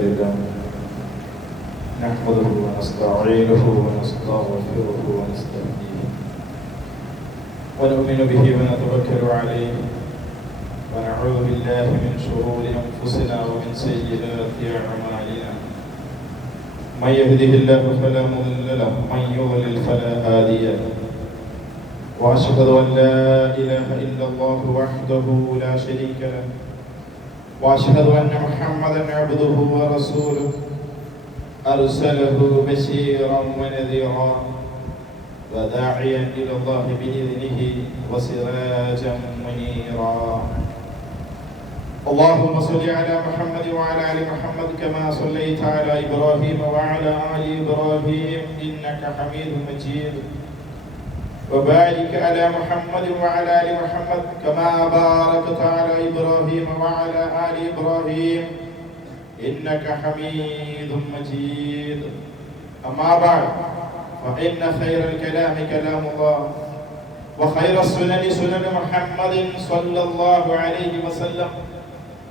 لله نحمده ونستعينه ونستغفره ونستهديه ونؤمن به ونتوكل عليه ونعوذ بالله من شرور أنفسنا ومن سيئات أعمالنا من يهده الله فلا مضل له ومن يضلل فلا هادي له وأشهد أن لا إله إلا الله وحده لا شريك له وأشهد أن محمدا عبده ورسوله أرسله بشيرا ونذيرا وداعيا إلى الله بإذنه وسراجا منيرا اللهم صل على محمد وعلى آل محمد كما صليت على إبراهيم وعلى آل إبراهيم إنك حميد مجيد وبارك على محمد وعلى آل محمد كما باركت على إبراهيم وعلى آل إبراهيم إنك حميد مجيد أما بعد فإن خير الكلام كلام الله وخير السنن سنن محمد صلى الله عليه وسلم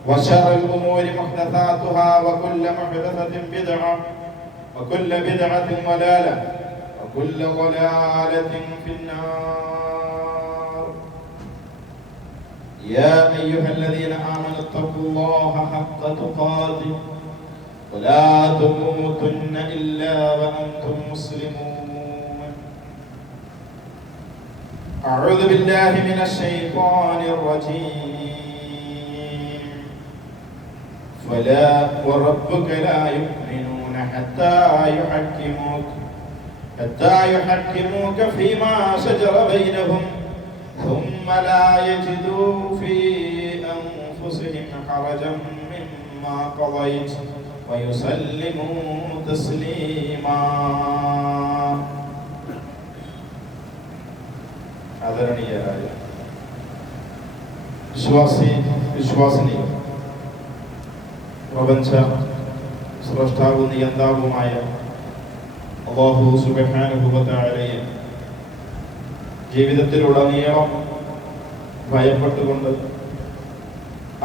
وشر الأمور محدثاتها وكل محدثة بدعة وكل بدعة ضلالة وكل ضلالة في النار يا أيها الذين آمنوا اتقوا الله حق تقاته ولا تموتن إلا وأنتم مسلمون أعوذ بالله من الشيطان الرجيم فلا وربك لا يؤمنون حتى يحكموك فيما شجر بينهم ثم لا يجدوا في أنفسهم حرجا مما قضيت ويسلموا تسليما. ആദരണീയരായ വിശ്വാസിനി പ്രപഞ്ച സ്രഷ്ടാവും നിയന്താവുമായ അല്ലാഹു സുബ്ഹാനഹു വ തആലയെ ജീവിതത്തിലുടനീളം ഭയപ്പെട്ടുകൊണ്ട്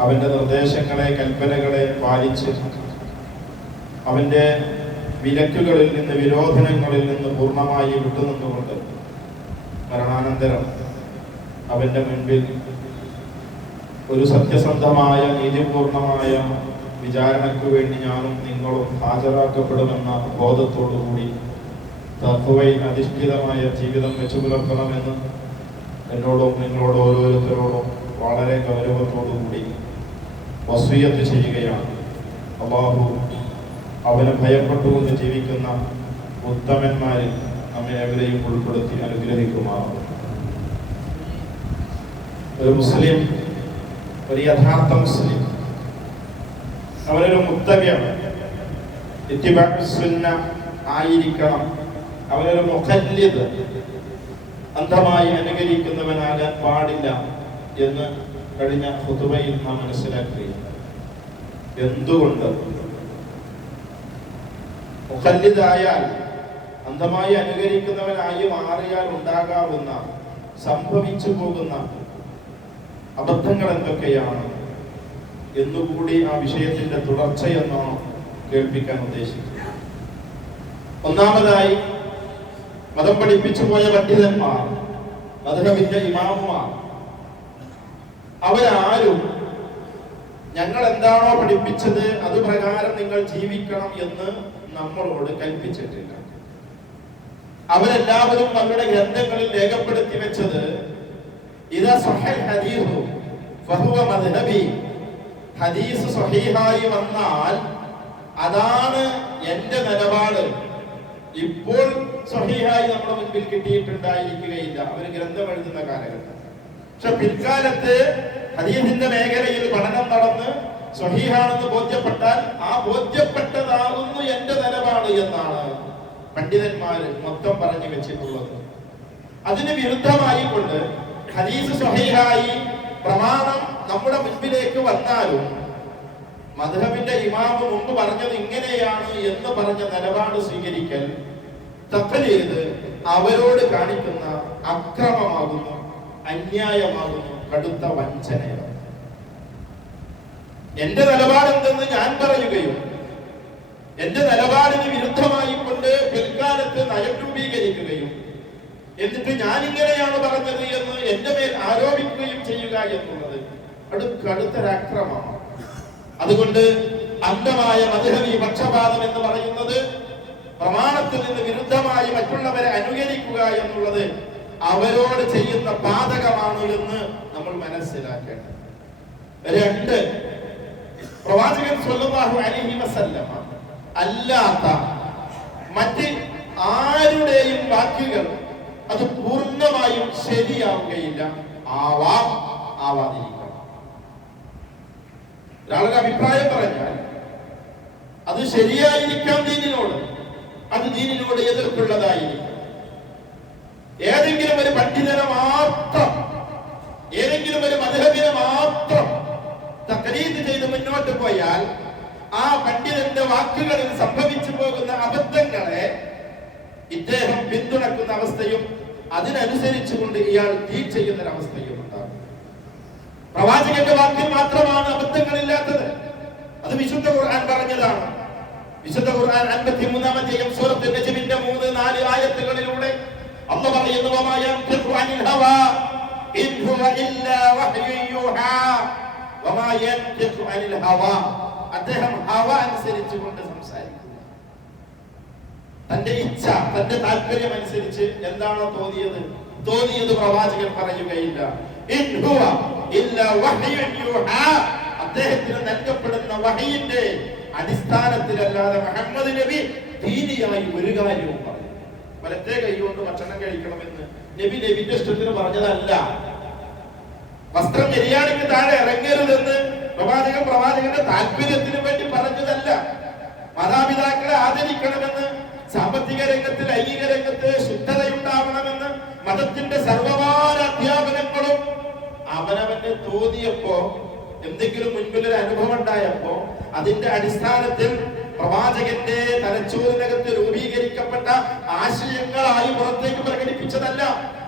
അവന്റെ നിർദ്ദേശങ്ങളെ കൽപ്പനകളെ പാലിച്ച് അവന്റെ വിലക്കുകളിൽ നിന്ന് വിരോധനങ്ങളിൽ നിന്ന് പൂർണ്ണമായി വിട്ടുനിന്നുകൊണ്ട് മരണാനന്തരം അവന്റെ മുൻപിൽ ഒരു സത്യസന്ധമായ നീതിപൂർണമായ വിചാരണയ്ക്ക് വേണ്ടി ഞാനും നിങ്ങളും ഹാജരാക്കപ്പെടുമെന്ന ബോധത്തോടുകൂടി തഖ്വയിൽ അധിഷ്ഠിതമായ ജീവിതം വെച്ചു പുലർത്തണമെന്ന് എന്നോടും നിങ്ങളോട് ഓരോരുത്തരോടും വളരെ ഗൗരവത്തോടുകൂടി വസിയ്യത്ത് ചെയ്യുകയാണ്. അല്ലാഹു അവനെ ഭയപ്പെട്ടുകൊണ്ട് ജീവിക്കുന്ന ഉത്തമന്മാരിൽ നമ്മെ ഏവരെയും ഉൾപ്പെടുത്തി അനുഗ്രഹിക്കുമാറാകും. ഒരു മുസ്ലിം, ഒരു യഥാർത്ഥ മുസ്ലിം, അവനൊരു മുത്തബിയാണ്, ഇത്തിബാഉ സുന്ന ആയിരിക്കണം. അവനൊരു മുഖല്ലിദ്, അന്ധമായി അനുകരിക്കുന്നവനാകാൻ പാടില്ല എന്ന് കഴിഞ്ഞ ഖുതുബയിൽ നാം മനസ്സിലാക്കുകയാണ്. എന്തുകൊണ്ട്? മുഖല്ലിദായാൽ, അന്ധമായി അനുകരിക്കുന്നവനായി മാറിയാൽ ഉണ്ടാകാവുന്ന, സംഭവിച്ചു പോകുന്ന അബദ്ധങ്ങൾ എന്തൊക്കെയാണ് എന്നുകൂടി ആ വിഷയത്തിന്റെ തുടർച്ചയെന്നാണ് കേൾപ്പിക്കാൻ ഉദ്ദേശിക്കുന്നത്. ഒന്നാമതായി, മതം പഠിപ്പിച്ചു പോയ പണ്ഡിതന്മാർ, മദ്ഹബിന്റെ ഇമാമുമാർ, അവരാരും ഞങ്ങൾ എന്താണോ പഠിപ്പിച്ചത് അത് പ്രകാരം നിങ്ങൾ ജീവിക്കണം എന്ന് നമ്മളോട് കൽപ്പിച്ചിട്ടില്ല. അവരെല്ലാവരും അവരുടെ ഗ്രന്ഥങ്ങളിൽ രേഖപ്പെടുത്തി വെച്ചത് ഇദാ സഹഹൽ ഹദീസു ഫഹുവ മദ്ഹബി, ഹദീസ് സ്വഹീഹായി വന്നാൽ അതാണ് എന്റെ നിലപാട്. ഇപ്പോൾ സ്വഹീഹായി നമ്മുടെ മുൻപിൽ കിട്ടിയിട്ടുണ്ടായിരിക്കുകയില്ല, അവര് ഗ്രന്ഥം എഴുതുന്ന കാലഘട്ടം. പക്ഷെ പിൽക്കാലത്ത് ഹദീസിന്റെ മേഖലയിൽ പഠനം നടന്ന് സ്വഹീഹാണെന്ന് ബോധ്യപ്പെട്ടാൽ ആ ബോധ്യപ്പെട്ടതാകുന്നു എന്റെ നിലപാട് എന്നാണ് പണ്ഡിതന്മാര് മൊത്തം പറഞ്ഞു വെച്ചിട്ടുള്ളത്. അതിന് വിരുദ്ധമായിക്കൊണ്ട് ഹദീസ് സ്വഹീഹായി പ്രമാണം നമ്മുടെ മുൻപിലേക്ക് വന്നാലും മദ്ഹബിന്റെ ഇമാമ് മുമ്പ് പറഞ്ഞത് ഇങ്ങനെയാണ് എന്ന് പറഞ്ഞ നിലപാട് സ്വീകരിക്കൽ തഖ്ലീദ് അവരോട് കാണിക്കുന്ന അക്രമമാകുന്നു, അന്യായമാകുന്നു, കടുത്ത വഞ്ചനയാണ്. എന്റെ നിലപാടെന്തെന്ന് ഞാൻ പറയുകയും എന്റെ നിലപാടിന് വിരുദ്ധമായി കൊണ്ട് പിൽക്കാലത്ത് നയം രൂപീകരിക്കുകയും എന്നിട്ട് ഞാൻ ഇങ്ങനെയാണ് പറഞ്ഞത് എന്ന് എന്റെ മേൽ ആരോപിക്കുകയും ചെയ്യുക എന്നുള്ളത് കടുത്തൊരക്രമമാണ്. അതുകൊണ്ട് അന്ധമായ മദ്ഹബി പക്ഷപാതം എന്ന് പറയുന്നത് പ്രമാണത്തിൽ നിന്ന് വിരുദ്ധമായി മറ്റുള്ളവരെ അനുകരിക്കുക എന്നുള്ളത് അവരോട് ചെയ്യുന്ന പാതകമാണ് എന്ന് നമ്മൾ മനസ്സിലാക്കേണ്ടത്. രണ്ട്, പ്രവാചകൻ സ്വല്ലല്ലാഹു അലൈഹി വസല്ലമ അല്ലാത്ത മറ്റ് ആരുടെയും വാക്കുകൾ അത് പൂർണ്ണമായും ശരിയാവുകയില്ല, ആവാതിരിക്കണം. ഒരാളുടെ അഭിപ്രായം പറഞ്ഞാൽ അത് ശരിയായിരിക്കാം ദീനിനോട്, അത് ദീനിനോട് എതിർപ്പുള്ളതായിരിക്കും. ഏതെങ്കിലും ഒരു പണ്ഡിതനെ മാത്രം, ഏതെങ്കിലും ഒരു മദ്ഹബിനെ മാത്രം തഖ്ലീദ് ചെയ്ത് മുന്നോട്ട് പോയാൽ ആ പണ്ഡിതന്റെ വാക്കുകളിൽ സംഭവിച്ചു പോകുന്ന അബദ്ധങ്ങളെ ഇദ്ദേഹം പിന്തുണക്കുന്ന അവസ്ഥയും അതിനനുസരിച്ചുകൊണ്ട് ഇയാൾ ദീൻ ചെയ്യുന്ന ഒരവസ്ഥയും ഉണ്ടാകും. പ്രവാചകന്റെ വാക്കിൽ മാത്രമാണ് അബദ്ധങ്ങളില്ലാത്തത്. അത് വിശുദ്ധ ഖുർആൻ പറഞ്ഞതാണ്. വിശുദ്ധ ഖുർആൻ 53-ാം അധ്യായം സൂറത്തുൽ നജ്മിന്റെ 3-4 ആയത്തുകളിലൂടെ അല്ലാഹു പറയുന്നു, വമാ യൻതിഖു അനിൽ ഹവാ ഇൻ ഹുവ ഇല്ലാ വഹ്യു യൂഹാ. വമാ യൻതിഖു അനിൽ ഹവാ, അദ്ദേഹം ഹവ അനുസരിച്ചുകൊണ്ട് സംസാരിക്കുന്നു. തന്റെ ഇച്ഛ, തന്റെ താല്പര്യം അനുസരിച്ച് എന്താണോ തോന്നിയത് പ്രവാചകൻ പറയുകയില്ല. ഇൻ ഹുവ ഇല്ലാ വഹ്യു യൂഹാ, അദ്ദേഹത്തിന് നൽകപ്പെടുന്ന വഹയിന്റെ അടിസ്ഥാനത്തിലല്ലാതെ മുഹമ്മദ് നബി ദീനിയായി ഒരു കാര്യവും പറഞ്ഞു. വലത്തെ കൈകൊണ്ട് ഭക്ഷണം കഴിക്കണമെന്ന് നബിന്റെ ഇഷ്ടത്തിന് പറഞ്ഞതല്ല. വസ്ത്രം ശരിയാണെങ്കിൽ താഴെ ഇറങ്ങരുതെന്ന് പ്രവാചകന്റെ താല്പര്യത്തിന് വേണ്ടി പറഞ്ഞതല്ല. മാതാപിതാക്കളെ ആദരിക്കണമെന്ന്, സാമ്പത്തിക രംഗത്ത് ലൈംഗിക രംഗത്ത് ശുദ്ധതയുണ്ടാവണമെന്ന് മതത്തിന്റെ സർവമാന അധ്യാപനങ്ങളും അവനവന് തോന്നിയപ്പോ, എന്തെങ്കിലും മുൻപിൽ ഒരു അനുഭവം ഉണ്ടായപ്പോ അതിന്റെ അടിസ്ഥാനത്തിൽ പ്രവാചകന്റെ തലച്ചോറിനകത്ത് രൂപീകരിക്കപ്പെട്ട ആശയങ്ങളായി പുറത്തേക്ക് പ്രകടിപ്പിച്ചതല്ല.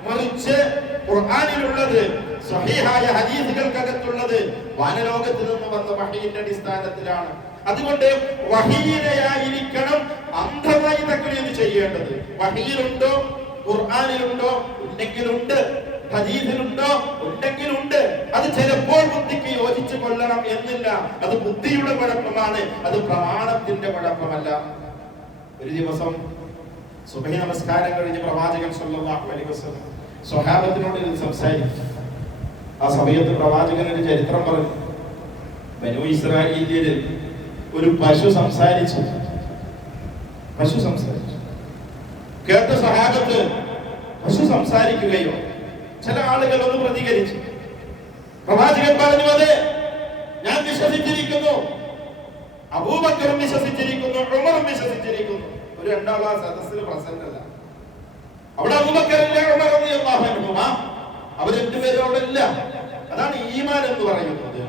മറിച്ച് ഖുർആനിലുള്ളത്, സ്വഹീഹായ ഹദീസുകൾക്കകത്തുള്ളത് വാനലോകത്ത് നിന്ന് വന്ന വഹയിന്റെ അടിസ്ഥാനത്തിലാണ്. അതുകൊണ്ട് വഹീനെയായിരിക്കണം അന്ധമായി തഖ്ലീദ് ചെയ്യേണ്ടത്. വഹയിലുണ്ടോ, ഖുർആനിലുണ്ടോ, ഉണ്ടെങ്കിലുണ്ട്. ഹദീസിലുണ്ടോ, ഉണ്ടെങ്കിലുണ്ട്. അത് ചിലപ്പോൾ ബുദ്ധിക്ക് യോജിച്ചു കൊള്ളണം എന്നില്ല. അത് ബുദ്ധിയുടെ കുഴപ്പമാണ്, അത് പ്രമാണത്തിന്റെ കുഴപ്പമല്ല. ഒരു ദിവസം സുബഹി നമസ്കാരം കഴിഞ്ഞ് പ്രവാചകൻ സ്വല്ലല്ലാഹു അലൈഹി വസല്ലം സ്വഹാബത്തിനോട് സംസാരിച്ചു. ആ സമയത്ത് പ്രവാചകൻ ഒരു ചരിത്രം പറഞ്ഞു. ബനൂ ഇസ്രായേലിൽ ഒരു പശു സംസാരിച്ചു. കേട്ട സ്വഹാബത്ത് പശു സംസാരിക്കുകയോ, ചില ആളുകൾ ഒന്ന് പ്രതികരിച്ചു. പ്രവാചകൻ പറഞ്ഞു, അതെ, ഞാൻ വിശ്വസിച്ചിരിക്കുന്നു, അബൂബക്കറും വിശ്വസിച്ചിരിക്കുന്നു, ഉമറും വിശ്വസിച്ചിരിക്കുന്നു. ഒരു രണ്ടാളാ സദസ്സിൽ പ്രസന്റ് അല്ല. അവിടെ അബൂബക്കറില്ല, ഉമർ റളിയല്ലാഹു അൻഹുമാ, അവർ രണ്ടുപേരും അവിടെ ഇല്ല. അതാണ് ഈമാൻ എന്ന് പറയുന്നത്.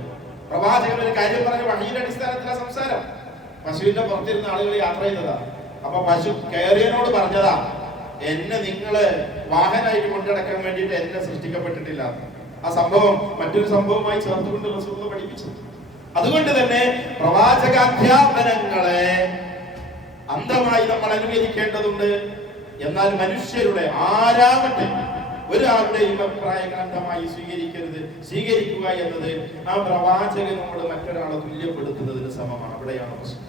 പ്രവാചകൻ ഒരു കാര്യം പറഞ്ഞ വഹയിന്റെ അടിസ്ഥാനത്തിലുള്ള സംസാരം. പശുവിന്റെ പുറത്തിരുന്ന ആളുകൾ യാത്ര ചെയ്തതാ. അപ്പൊ പശു കയറിയനോട് പറഞ്ഞതാ, എന്നെ നിങ്ങള് വാഹനമായിട്ട് കൊണ്ടുനടക്കാൻ വേണ്ടിയിട്ട് എന്നെ സൃഷ്ടിക്കപ്പെട്ടിട്ടില്ല. ആ സംഭവം മറ്റൊരു സംഭവമായി ചേർത്തുകൊണ്ട് റസൂൽ പഠിപ്പിച്ചു. അതുകൊണ്ട് തന്നെ പ്രവാചകാധ്യാപനങ്ങളെ അന്ധമായി നമ്മൾ അനുകരിക്കേണ്ടതുണ്ട്. എന്നാൽ മനുഷ്യരുടെ ആരാമട്ടെ ഒരാളുടെയും അഭിപ്രായങ്ങൾ അന്ധമായി സ്വീകരിക്കുക എന്നത് ആ പ്രവാചകനോട് മറ്റൊരാളെ തുല്യപ്പെടുത്തുന്നതിന് സമമാണ്. അവിടെയാണ് പ്രശ്നം.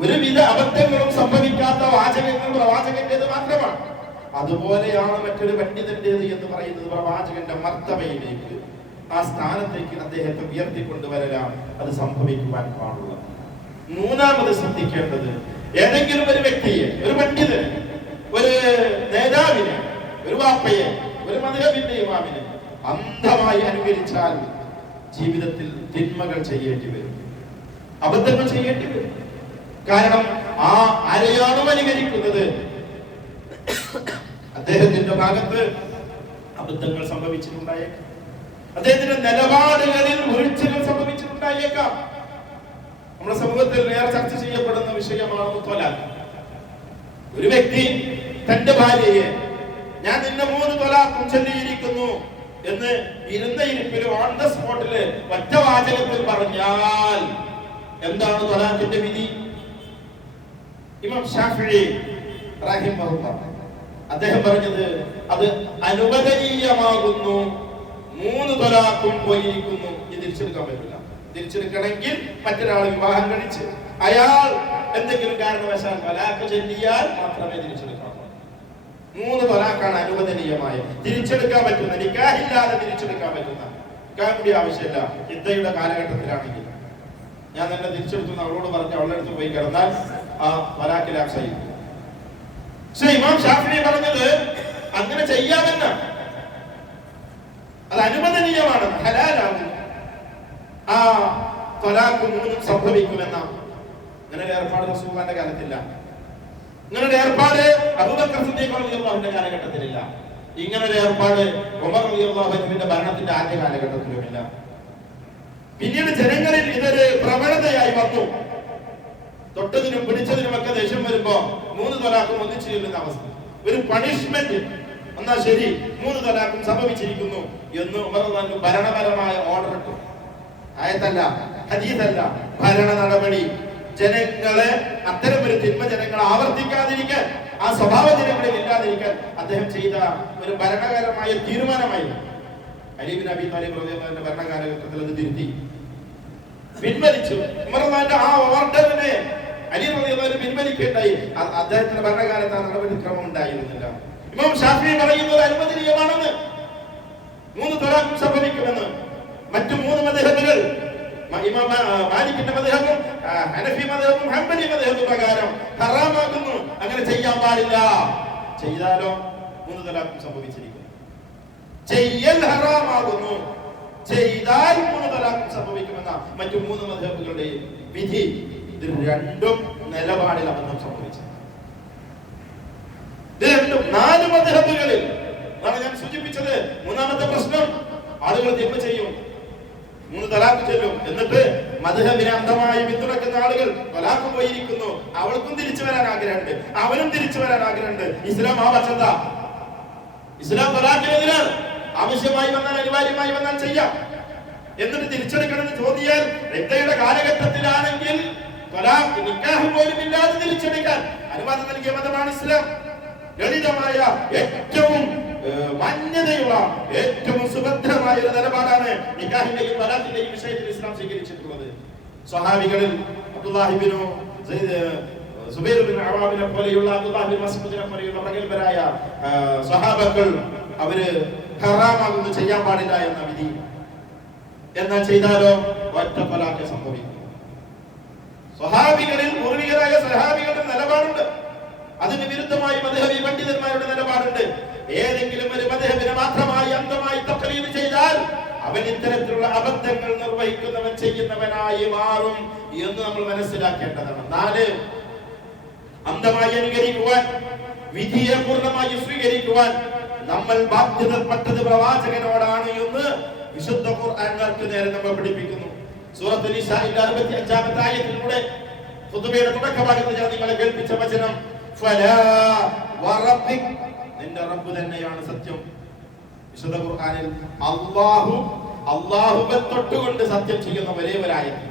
ഒരുവിധ അബദ്ധങ്ങളും സംഭവിക്കാത്ത വാചകങ്ങൾ പ്രവാചകന്റേത് മാത്രമാണ്. അതുപോലെയാണ് മറ്റൊരു പണ്ഡിതന്റേത് എന്ന് പറയുന്നത്. പ്രവാചകന്റെ മർത്തബയിലേക്ക്, ആ സ്ഥാനത്തേക്ക് അദ്ദേഹത്തെ ഉയർത്തിക്കൊണ്ടുവരലാം അത് സംഭവിക്കുവാൻ പാടുള്ള. മൂന്നാമത് ശ്രദ്ധിക്കേണ്ടത്, ഏതെങ്കിലും ഒരു വ്യക്തിയെ, ഒരു പണ്ഡിതനെ, ഒരു നേതാവിനെ, ഒരു വാപ്പയെ, ഒരു മദ്ഹബിന്റെ ഇമാമിനെ അന്ധമായി അനുകരിച്ചാൽ ജീവിതത്തിൽ തിന്മകൾ ചെയ്യേണ്ടി വരും, അബദ്ധങ്ങൾ ചെയ്യേണ്ടി വരും. കാരണം ആ ആരെയാണോ അനുകരിക്കുന്നത് അദ്ദേഹത്തിന്റെ ഭാഗത്ത് അബദ്ധങ്ങൾ സംഭവിച്ചിട്ടുണ്ടായേക്കാം, അദ്ദേഹത്തിന്റെ നിലപാടുകളിൽ വീഴ്ചകൾ സംഭവിച്ചിട്ടുണ്ടായേക്കാം. നമ്മുടെ സമൂഹത്തിൽ ഏറെ ചർച്ച ചെയ്യപ്പെടുന്ന വിഷയമാണ് ത്വലാഖ്. ഒരു വ്യക്തി തന്റെ ഭാര്യയെ ഞാൻ നിന്നെ 3 ത്വലാഖും ചൊല്ലിയിരിക്കുന്നു എന്ന് ഇരുന്ന ഇരിപ്പിൽ ഓൺ ദ സ്പോട്ടില് ഒറ്റ വാചകത്തിൽ പറഞ്ഞാൽ എന്താണ് ത്വലാഖിന്റെ വിധി? ഇമാം ഷാഫിഈ റഹിമഹുല്ലാഹ് അദ്ദേഹം പറഞ്ഞത് അത് അനുവദനീയമാകുന്നു. 3 ത്വലാഖും പോയിരിക്കുന്നു, ഇത് തിരിച്ചെടുക്കാൻ പറ്റില്ല. തിരിച്ചെടുക്കണമെങ്കിൽ മറ്റൊരാൾ വിവാഹം കഴിച്ച് അയാൾ എന്തെങ്കിലും കാരണവശാൽ ത്വലാഖ് ചൊല്ലിയാൽ മാത്രമേ തിരിച്ചെടുക്കാൻ പാടുള്ളൂ. 3 ത്വലാഖാണ് അനുവദനീയമായ, തിരിച്ചെടുക്കാൻ പറ്റുന്ന, നിക്കാഹില്ലാതെ തിരിച്ചെടുക്കാൻ പറ്റുന്ന. നിക്കാഹ് കൂടി ആവശ്യമില്ല ഇദ്ദയുടെ കാലഘട്ടത്തിലാണെങ്കിൽ. ഞാൻ തന്നെ തിരിച്ചെടുത്തു അവളോട് പറഞ്ഞ് അവളുടെ അടുത്ത് പോയി കിടന്നാൽ ആ ത്വലാഖിൽ ആക്ഷേപം. പക്ഷെ ഇമാം ഷാഫിഈ പറഞ്ഞത് അങ്ങനെ ചെയ്യാമെന്ന, അത് അനുവദനീയമാണ്, ഹലാലാണ്. ആ ത്വലാഖ് 3 സംഭവിക്കുമെന്ന ഇങ്ങനെ ഏർപ്പാട് റസൂലുള്ളാഹിന്റെ കാലത്തില്ല. ഇങ്ങനെ ഏർപ്പാട് അബൂബക്കർ സിദ്ദീഖ് റളിയല്ലാഹുവിന്റെ കാലഘട്ടത്തിലില്ല. ഇങ്ങനെ ഏർപ്പാട് ഉമർ റളിയല്ലാഹു അൻഹുവിന്റെ ഭരണത്തിന്റെ ആദ്യ കാലഘട്ടത്തിലുമില്ല. പിന്നീട് ജനങ്ങളിൽ ഇതൊരു പ്രവണതയായി വന്നു. തൊട്ടതിനും പിടിച്ചതിനും ഒക്കെ ദേഷ്യം വരുമ്പോ 3 ത്വലാഖും ഒന്നിച്ചു ചെല്ലുന്ന അവസ്ഥ, ഒരു പണിഷ്മെന്റ്. എന്നാ ശരി, 3 ത്വലാഖും സംഭവിച്ചിരിക്കുന്നു എന്ന് ഉമർ റളിയല്ലാഹു അൻഹു ഭരണപരമായ ഓർഡർ ഇട്ടു. ആയത്തല്ല, ഹദീസല്ല, ഭരണ നടപടി. ജനങ്ങളെ അത്തരം ഒരു തിന്മ ജനങ്ങൾ ആവർത്തിക്കാതിരിക്കാൻ, ആ സ്വഭാവ ജനങ്ങളിൽ ഇല്ലാതിരിക്കാൻ അദ്ദേഹം ചെയ്ത ഒരു ഭരണപരമായ തീരുമാനമായിരുന്നു. അലി ഇബ്നു അബീ ത്വാലിബ് റളിയല്ലാഹു അൻഹു ഭരണകാലഘട്ടത്തിൽ അത് തിരുത്തി പിൻവലിച്ചു. ഉമർ റളിയല്ലാഹു ആ ഓർഡറിനെ അലി റളിയല്ലാഹു അൻഹു പിൻവലിക്കേണ്ടായി. അദ്ദേഹത്തിന്റെ ഭരണകാലത്ത് ആ നടപടിക്രമം ഉണ്ടായിരുന്നില്ല. ഇമാം ഷാഫിഈ പറയുന്നത് അനുവദനീയമാണെന്ന്, 3 ത്വലാഖും സംഭവിക്കുമെന്ന്. മറ്റു 3 മദ്ഹബുകൾ, ഇമാം മാലിക്കിന്റെ മദ്ഹബും ഹനഫി മദ്ഹബും ഹംബലി മദ്ഹബും പ്രകാരം ഹറാമാകുന്നു, അങ്ങനെ ചെയ്യാൻ പാടില്ല. ചെയ്താലോ 3 ത്വലാഖും സംഭവിച്ചിരിക്കുന്നു. ചെയ്യൽ ഹറാമാകുന്നു, ചെയ്താൽ 3 ത്വലാഖും സംഭവിക്കുമെന്ന മറ്റു 3 മദ്ഹബുകളുടെയും വിധി. ഇത് രണ്ടും നിലപാടിൽ അബദ്ധം സംഭവിച്ചു. ഇത് രണ്ടും 4 മദ്ഹബുകളിൽ അതാണ് ഞാൻ സൂചിപ്പിച്ചത്. 3ാമത്തെ പ്രശ്നം, ആളുകൾ തിന്മ ചെയ്യും, 3 ത്വലാഖ് ചൊല്ലും, എന്നിട്ട് മദ്ഹബിനെ അന്ധമായി പിന്തുണക്കുന്ന ആളുകൾ ത്വലാഖ് പോയിരിക്കുന്നു, അവൾക്കും തിരിച്ചു വരാൻ ആഗ്രഹമുണ്ട്, അവനും തിരിച്ചു വരാൻ ആഗ്രഹമുണ്ട്. ഇസ്ലാം ആ പക്ഷത്താ. ഇസ്ലാം ത്വലാഖിനെതിരാണ്. ആവശ്യമായി വന്നാൽ, അനിവാര്യമായി വന്നാൽ ചെയ്യാം. എന്നിട്ട് തിരിച്ചെടുക്കണമെന്ന് ചോദിയാൽ ഇദ്ദയുടെ കാലഘട്ടത്തിലാണെങ്കിൽ ത്വലാഖ് നിക്കാഹ് പോലും ഇല്ലാതെ തിരിച്ചെടുക്കാൻ അനുവാദം നൽകിയ മതമാണ് ഇസ്ലാം. ലളിതമായ, ഏറ്റവും മാന്യതയുള്ള, ഏറ്റവും സുഭദ്രമായ ഒരു നിലപാടാണ് നിക്കാഹിന്റെയും ത്വലാഖിന്റെയും വിഷയത്തിൽ ഇസ്ലാം സ്വീകരിച്ചിട്ടുള്ളത്. സ്വഹാബികളിൽ അബ്ദുല്ലാഹി ഇബ്നു സുബൈർ ഇബ്നു അവാമിനെ പോലെയുള്ള, അബ്ദുല്ലാഹി ഇബ്നു മസ്ഊദിനെ പോലെയുള്ള പ്രഗൽഭരായ സ്വഹാബകൾ അവര് ഹറാമാകുന്നു, ചെയ്യാൻ പാടില്ല എന്ന വിധി. എന്നാൽ ചെയ്താലോ ഒറ്റ ത്വലാഖ് സംഭവിക്കും. സ്വഹാബികളിൽ പൂർവികരായ സ്വഹാബികളുടെ നിലപാടുണ്ട്. അതിന് വിരുദ്ധമായി മദ്ഹബി പണ്ഡിതന്മാരുടെ നിലപാടുണ്ട്. ഏതെങ്കിലും ഒരു മദ്ഹബിനെ മാത്രമായി അന്ധമായി തഖ്ലീദ് ചെയ്താൽ അവൻ ഇത്തരത്തിലുള്ള അബദ്ധങ്ങൾ നിർവഹിക്കുന്നവൻ, ചെയ്യുന്നവനായി മാറും എന്ന് നമ്മൾ മനസ്സിലാക്കേണ്ടതാണ്. 4, അന്ധമായി അനുകരിക്കുവാൻ, വിധിയെ പൂർണ്ണമായി സ്വീകരിക്കുവാൻ നമ്മൾ ബാധ്യതപ്പെട്ടത് പ്രവാചകനോടാണ് എന്ന് വിശുദ്ധ ഖുർആൻ നമുക്ക് നേരെ നമ്മെ പഠിപ്പിക്കുന്നു. സൂറത്തുൽ നിസാഇന്റെ 65ാമത്തെ ആയത്തിലൂടെ ഖുതുബയുടെ തുടക്കഭാഗത്ത് ഞാൻ നിങ്ങളെ കേൾപ്പിച്ച വചനം, ഫലാ വറബ്ബിക്, നിന്റെ റബ്ബ് തന്നെയാണ് സത്യം. വിശുദ്ധ ഖുർആനിൽ അല്ലാഹുവെ തൊട്ടുകൊണ്ട് സത്യം ചെയ്യുന്ന ഒരേ ഒരു ആയത്ത്.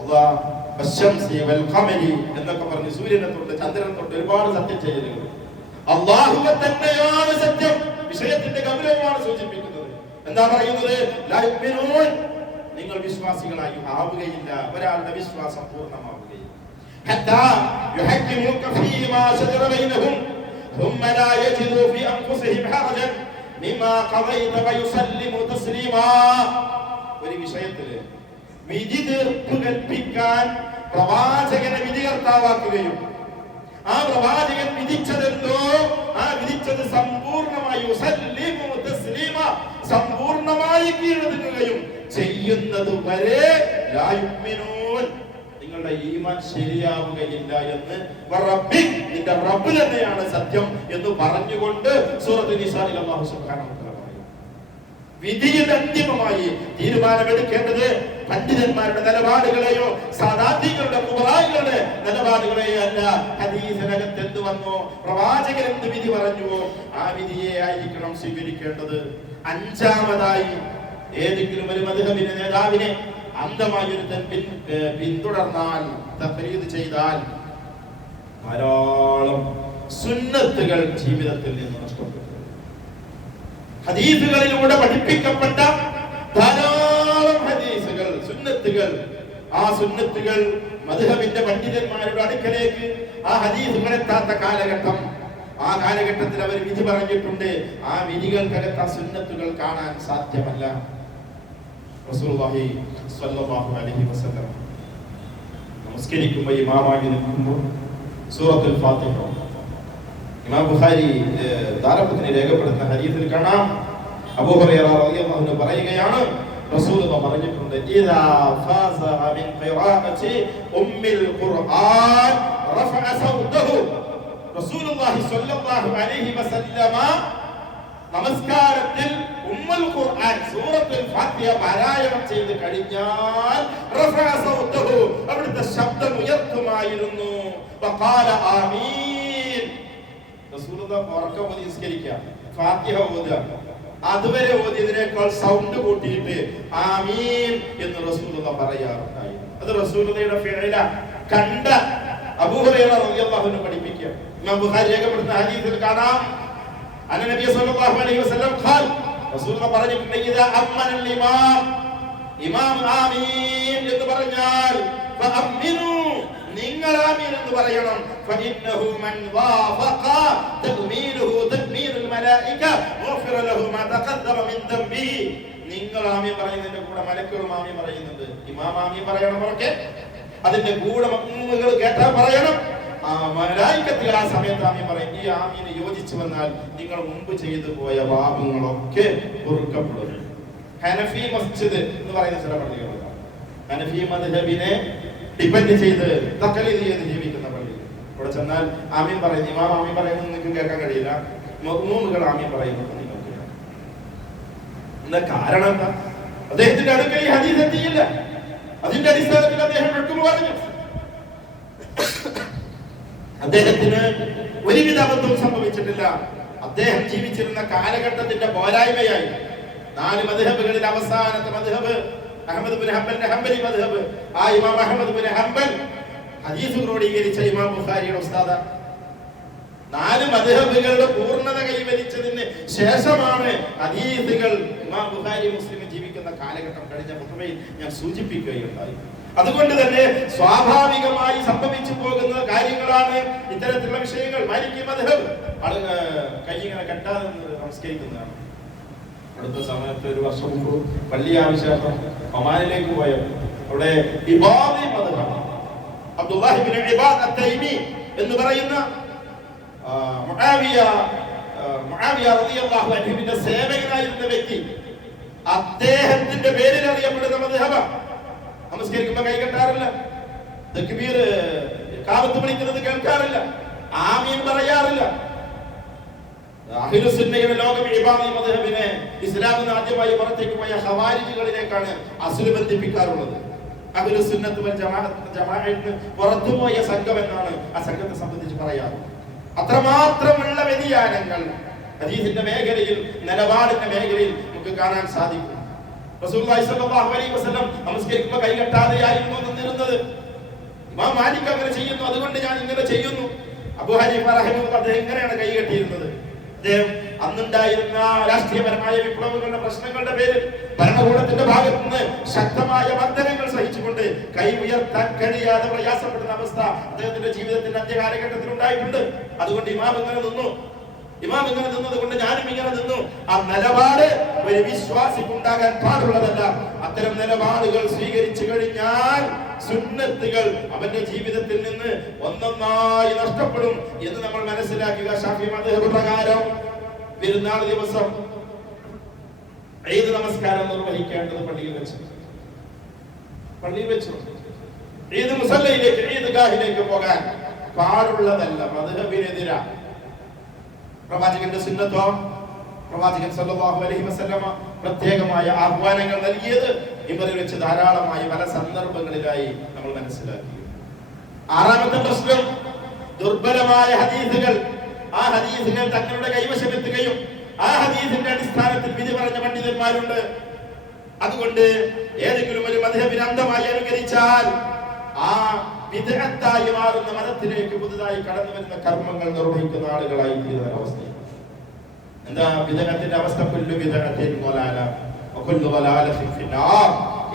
അല്ലാഹ് വശംസി വൽ ഖമരി എന്നൊക്കെ പറഞ്ഞ് സൂര്യനെ തൊട്ട് ചന്ദ്രനെ തൊട്ട് ഒരുപാട് സത്യം ചെയ്യലുകൾ. അല്ലാഹുവെ തന്നെയാണ് സത്യം. വിഷയത്തിന്റെ ഗൗരവമാണ് സൂചിപ്പിക്കുന്നത്. എന്താ പറയുന്നത്? ലാ യുമിനൂൻ, നിങ്ങൾ വിശ്വാസികളായി ആവുകയില്ല, ഒരാളുടെ വിശ്വാസം പൂർണ്ണമാവുകയില്ല. ഹത്താ യുഹക്കിമുക ഫീമാ ശജറ ബൈനഹും ثم لا يجدوا في انفسهم حرجا مما قضيت ويسلموا تسليما. ഒരു വിഷയത്തിൽ വിധി തീർപ്പ് കൽപ്പിക്കാൻ പ്രവാചകനെ വിധികർത്താവാക്കുകയും ആ പ്രവാചകൻ വിധിച്ചതെന്തോ ആ വിധിച്ചത് സമ്പൂർണ്ണമായി യുസല്ലിമു തസ്ലീമ, സമ്പൂർണ്ണമായി കീഴടങ്ങുകയും ചെയ്യുന്നത് വരെ ലാ യുമിനൂൻ, നിങ്ങളുടെ ഈമാൻ ശരിയാവുകയില്ല എന്ന് റബ്ബിക്, നിന്റെ റബ്ബ് തന്നെയാണ് സത്യം എന്ന് പറഞ്ഞുകൊണ്ട് സൂറത്തുൽ നിസാഇൽ അല്ലാഹു സുബ്ഹാനഹു വ തആല പറയുന്നു. വിധിയിൽ അന്തിമമായി തീരുമാനമെടുക്കേണ്ടത് പണ്ഡിതന്മാരുടെ നിലപാടുകളെയോ സാദാത്യങ്ങളുടെ കുബറായികളുടെ നിലപാടുകളെയോ അല്ല. ഹദീസിനകത്ത് എന്ത് വന്നോ, പ്രവാചകൻ എന്ത് വിധി പറഞ്ഞുവോ ആ വിധിയെ ആയിരിക്കണം സ്വീകരിക്കേണ്ടത്. 5ാമതായി, ഏതെങ്കിലും ഒരു മദ്ഹബിന്റെ നേതാവിനെ അന്ധമായി ഒരുത്തൻ പിന്തുടർന്നാൽ, തഖ്ലീദ് ചെയ്താൽ ധാരാളം സുന്നത്തുകൾ ജീവിതത്തിൽ നിന്ന് നഷ്ടപ്പെട്ടു. ഹദീസുകളിലൂടെ പഠിപ്പിക്കപ്പെട്ട ധാരാളം ഹദീസുകൾ, സുന്നത്തുകൾ, ആ സുന്നത്തുകൾ മദ്ഹബിന്റെ പണ്ഡിതന്മാരുടെ അടുക്കലേക്ക് ആ ഹദീസുകൾ എത്താത്ത കാലഘട്ടം, ആ കാലഘട്ടത്തിൽ അവർ വിധി പറഞ്ഞിട്ടുണ്ട്. ആ വിധികൾക്കകത്ത് ആ സുന്നത്തുകൾ കാണാൻ സാധ്യമല്ല. റസൂലുള്ളാഹി സ്വല്ലല്ലാഹു അലൈഹി വസല്ലം നമസ്കരിക്കുമ്പോൾ ഇമാമായി നിൽക്കുമ്പോൾ സൂറത്തുൽ ഫാത്തിഹ, ഇമാം ബുഖാരി ദാറഖുത്നി രേഖപ്പെടുത്തുന്ന ഹദീസിൽ കാണാം, അബൂ ഹുറൈറ റളിയല്ലാഹു അൻഹു പറയുകയാണ്, റസൂലുള്ളാഹി പറഞ്ഞിട്ടുണ്ട്, ഇദാ ഫാസ മിൻ ഖിറാഅത്തി ഉമ്മിൽ ഖുർആൻ റഫഅ സൗതഹു. റസൂലുള്ളാഹി സ്വല്ലല്ലാഹു അലൈഹി വസല്ലമ നമസ്കാരത്തിൽ ഉമ്മുൽ ഖുർആൻ സൂറത്തുൽ ഫാത്തിഹ പാരായണം ചെയ്തു കഴിഞ്ഞാൽ റഫഅ സൗതഹു, അവിടുത്തെ ശബ്ദം ഉയർത്തുമായിരുന്നു. വഖാല ആമീൻ. റസൂലുള്ളാഹി ഉറക്കെ ഓതി നിസ്കരിക്കുക, ഫാത്തിഹ ഓതുക, അതുവരെ ഓതിയതിനേക്കാൾ സൗണ്ട് കൂട്ടിയിട്ട് ആമീൻ എന്ന് റസൂലുള്ളാഹി പറയാറുണ്ടായി. അത് റസൂലുള്ളാഹിയുടെ ഫിഅല കണ്ട അബൂ ഹുറൈറ റളിയല്ലാഹു അൻഹു പഠിപ്പിക്കുക. ഇമാം ബുഖാരി രേഖപ്പെടുത്തുന്ന ഹദീസിൽ കാണാം, അന്ന നബി സല്ലല്ലാഹു അലൈഹി വസല്ലം ഖാൽ, റസൂലുള്ളാഹി പറഞ്ഞിട്ടുണ്ട്, ഇദാ അമ്മനൽ ഇമാം, ഇമാം ആമീൻ എന്ന് പറഞ്ഞാൽ ഫഅമ്മിനു, നിങ്ങൾ ആമീൻ എന്ന് പറയണം. ഫഇന്നഹു മൻ വാഫഖ തഅ്മീനുഹു തഅ്മീനുൽ മലായിക ഗഫറ ലഹു മാ തഖദ്ദമ മിൻ ദംബിഹി. നിങ്ങൾ ആമീൻ പറയുന്നതിന്റെ കൂടെ മലക്കുകളും ആമീൻ പറയുന്നുണ്ട്. ഇമാം ആമീൻ പറയണം, ഓക്കേ, അതിന്റെ കൂടെ മുഅ്മിനുകൾ കേട്ടാൽ പറയണം. ആ മലായികത്തുകൾ ആ സമയത്ത് ആമീൻ പറയും. ഈ ആമീന് യോജിച്ചു വന്നാൽ നിങ്ങൾ മുമ്പ് ചെയ്തു പോയ പാപങ്ങളൊക്കെ പൊറുക്കപ്പെടും. ഹനഫി മസ്ജിദ് എന്ന് പറയുന്ന ചില പള്ളികളുണ്ട്. ഹനഫി മദ്ഹബിനെ ഡിപെൻഡ് ചെയ്ത് തഖ്ലീദ് ചെയ്ത് ജീവിക്കുന്ന പള്ളി. അവിടെ ചെന്നാൽ ആമീൻ പറയുന്നു, ഇമാം ആമീൻ പറയുന്നത് നിങ്ങൾക്ക് കേൾക്കാൻ കഴിയില്ല, മഅ്മൂമുകൾ ആമീൻ പറയുന്നത് നിങ്ങൾക്ക് കേൾക്കാം. എന്താ കാരണം? എന്താ? അദ്ദേഹത്തിന്റെ അടുക്കൽ ഈ ഹദീസ് എത്തിയില്ല. അതിന്റെ അടിസ്ഥാനത്തിൽ അദ്ദേഹം ഹുക്ം പറഞ്ഞു. അദ്ദേഹത്തിന് ഒരുവിധ അബദ്ധവും സംഭവിച്ചിട്ടില്ല. അദ്ദേഹം ജീവിച്ചിരുന്ന കാലഘട്ടത്തിന്റെ പോരായ്മയായി 4 മദ്ഹബുകളിൽ അവസാനത്തെ മദ്ഹബ് അഹ്മദ് ഇബ്നു ഹംബലിന്റെ ഹംബലി മദ്ഹബ്. ആ ഇമാം അഹ്മദ് ഇബ്നു ഹംബൽ ഹദീസ് ക്രോഡീകരിച്ച ഇമാം ബുഖാരിയുടെ ഉസ്താദാണ്. 4 മദ്ഹബുകളുടെ പൂർണ്ണത കൈവരിച്ചതിന് ശേഷമാണ് ഹദീസുകൾ ഇമാം ബുഖാരി മുസ്ലിം ജീവിക്കുന്ന കാലഘട്ടം കഴിഞ്ഞ ഖുതുബയിൽ ഞാൻ സൂചിപ്പിക്കുകയുണ്ടായി. അതുകൊണ്ട് തന്നെ സ്വാഭാവികമായി സംഭവിച്ചു പോകുന്ന കാര്യങ്ങളാണ് ഇത്തരത്തിലുള്ള വിഷയങ്ങൾ. മാലിക്കി മദ്ഹബ് ആളുകൾ കൈ ഇങ്ങനെ കെട്ടാതെ നമസ്കരിക്കുന്നതാണ്. അടുത്ത സമയത്ത് ഒരു വർഷം മുമ്പ് പള്ളി ആവശ്യം ഒമാനിലേക്ക് പോയപ്പോൾ അവിടെ ഇബാദി മദ്ഹബ് അബ്ദുല്ലാഹി ഇബ്നു ഇബാദ് അത്തൈമി എന്ന് പറയുന്ന മുആവിയ റളിയല്ലാഹു അൻഹുവിന്റെ സേവകനായിരുന്ന വ്യക്തി, അദ്ദേഹത്തിന്റെ പേരിൽ അറിയപ്പെടുന്ന മദ്ഹബ്. നമസ്കരിക്കുമ്പോൾ കൈ കെട്ടാറില്ല, തക്ബീർ കാവത്ത് വിളിക്കുന്നത് കേൾക്കാറില്ല, ആമീൻ പറയാറില്ല. അഹ്ലുസുന്നയുടെ ലോകം ഇബാദി മദ്ഹബിനെ ഇസ്ലാമിൽ നിന്ന് ആദ്യമായി പുറത്തേക്ക് പോയ ഖവാരിജികളിലേക്കാണ് അസ്ല് ബന്ധിപ്പിക്കാറുള്ളത്. അഹ്ലുസുന്നത്ത് വൽ ജമാഅത്ത് പുറത്തുപോയ സംഘം എന്നാണ് ആ സംഘത്തെ സംബന്ധിച്ച് പറയാറ്. അത്രമാത്രമുള്ള വ്യതിയാനങ്ങൾ ഹദീസിന്റെ മേഖലയിൽ, നിലപാടിന്റെ മേഖലയിൽ നമുക്ക് കാണാൻ സാധിക്കും. റസൂലുള്ളാഹി സ്വല്ലല്ലാഹു അലൈഹി വസല്ലം നമസ്കരിക്കുമ്പോൾ കൈ കെട്ടാതെയായിരുന്നു നിന്നിരുന്നത്. ഇമാം മാലിക് അങ്ങനെ ചെയ്യുന്നു, അതുകൊണ്ട് ഞാൻ ഇങ്ങനെ ചെയ്യുന്നു. അബൂ ഹനീഫ റഹിമഹുല്ലാഹ് അദ്ദേഹം ഇങ്ങനെയാണ് കൈ കെട്ടിയിരുന്നത്. അദ്ദേഹം അന്നുണ്ടായിരുന്ന രാഷ്ട്രീയപരമായ വിപ്ലവങ്ങളുടെ പ്രശ്നങ്ങളുടെ പേരിൽ ഭരണകൂടത്തിന്റെ ഭാഗത്ത് നിന്ന് ശക്തമായ മർദ്ദനങ്ങൾ സഹിച്ചുകൊണ്ട് കൈ ഉയർത്താൻ കഴിയാതെ പ്രയാസപ്പെടുന്ന അവസ്ഥ അദ്ദേഹത്തിന്റെ ജീവിതത്തിന്റെ അന്ത്യകാലഘട്ടത്തിൽ ഉണ്ടായിട്ടുണ്ട്. അതുകൊണ്ട് ഇമാം ഇങ്ങനെ നിന്നു. ഇമാം ഇങ്ങനെ നിന്നതുകൊണ്ട് ഞാനും ഇങ്ങനെ നിന്നു. ആ നിലപാട് ഒരു വിശ്വാസിക്കുണ്ടാകാൻ പാടുള്ളതല്ല. അത്തരം നിലപാടുകൾ സ്വീകരിച്ചു കഴിഞ്ഞാൽ സുന്നത്തുകൾ അവന്റെ ജീവിതത്തിൽ നിന്ന് ഒന്നൊന്നായി നഷ്ടപ്പെടും എന്ന് നമ്മൾ മനസ്സിലാക്കുക. ശാഫി മദ്ഹബ് പ്രകാരം പെരുന്നാൾ ദിവസം ഈദ് നമസ്കാരം നിർവഹിക്കേണ്ടത് പള്ളിയിൽ വെച്ചു ഈദ് മുസല്ലയിലേക്ക്, ഈദ്ഗാഹിലേക്ക് പോകാൻ പാടുള്ളതല്ല. മദ്ഹബിനെതിരാ. പ്രവാചകന്റെ സുന്നത്തോ, പ്രവാചകൻ സല്ലല്ലാഹു അലൈഹി വസല്ലമ പ്രത്യേകമായ ആഹ്വാനങ്ങൾ നൽകിയത് ഇവരിൽ വെച്ച് ധാരാളമായി പല സന്ദർഭങ്ങളിലായി നമ്മൾ മനസ്സിലാക്കി. 6ാമത്തെ പ്രശ്നം, ദുർബലമായ ഹദീസുകൾ. ആ ഹദീസുകൾ തങ്ങളുടെ കൈവശമെത്തുകയും ആ ഹദീസിന്റെ അടിസ്ഥാനത്തിൽ വിധി പറഞ്ഞ പണ്ഡിതന്മാരുണ്ട്. അതുകൊണ്ട് ഏതെങ്കിലും ഒരു മദ്ഹബിനെ അന്ധമായി അനുകരിച്ചാൽ ആ വിദഗ്ധായി മാറുന്ന മതത്തിലേക്ക് പുതുതായി കടന്നു വരുന്ന കർമ്മങ്ങൾ നിർവഹിക്കുന്ന ആളുകളായി തീരുന്ന അവസ്ഥ. എന്താ വിദഗ്ധത്തിന്റെ അവസ്ഥ? കുല്ലു വിദഗ്ധത്തിൻ ളലാല വകുല്ലു ളലാലത്തിൻ ഫിന്നാർ.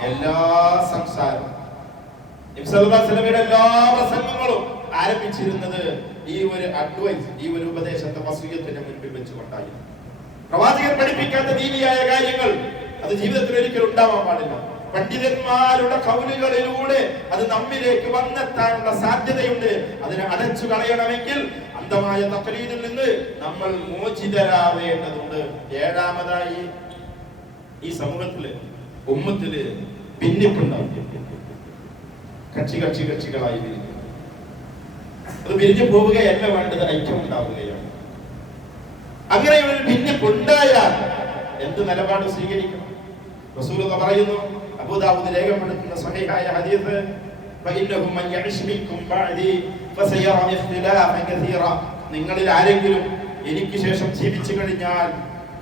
എല്ലാ സംസാരം നബി സല്ലല്ലാഹു അലൈഹി വസല്ലമയുടെ എല്ലാ പ്രസംഗങ്ങളും ആരംഭിച്ചിരുന്നത് ഈ ഒരു അഡ്വൈസ്, ഈ ഒരു ഉപദേശത്തെ വസിയത്തിന്റെ മുൻപിൽ വെച്ചുകൊണ്ടായി. പ്രവാചകൻ പഠിപ്പിക്കാത്ത ദീനിയായ കാര്യങ്ങൾ അത് ജീവിതത്തിൽ ഒരിക്കലും ഉണ്ടാവാൻ പാടില്ല. പണ്ഡിതന്മാരുടെ കൗലുകളിലൂടെ അത് നമ്മിലേക്ക് വന്നെത്താനുള്ള സാധ്യതയുണ്ട്. അതിനെ അടച്ചു കളയണമെങ്കിൽ അന്ധമായ തഖ്ലീദിൽ നിന്ന് നമ്മൾ മോചിതരാവേണ്ടതുണ്ട്. ഏഴാമതായി, ഈ സമൂഹത്തില് ഉമ്മത്തില് ഭിന്നിപ്പുണ്ടാവും. കക്ഷികളായി പിരിഞ്ഞു. അത് പിരിഞ്ഞു പോവുകയല്ല വേണ്ടത്, ഐക്യം ഉണ്ടാവുകയാണ്. അങ്ങനെ ഒരു ഭിന്നിപ്പുണ്ടായാൽ എന്ത് നിലപാട് സ്വീകരിക്കണം? റസൂലുള്ളാഹി പറയുന്നു, അബൂദാവൂദ് രേഖപ്പെടുത്തുന്ന സ്വഹീഹായ ഹദീസ്, ഫഇന്നഹു മൻ യഅ്ശ് മിൻകും ബഅദി ഫസയറ ഇഖ്തിലാഫൻ കസീറ. നിങ്ങളിൽ ആരെങ്കിലും എനിക്ക് ശേഷം ജീവിച്ചു കഴിഞ്ഞാൽ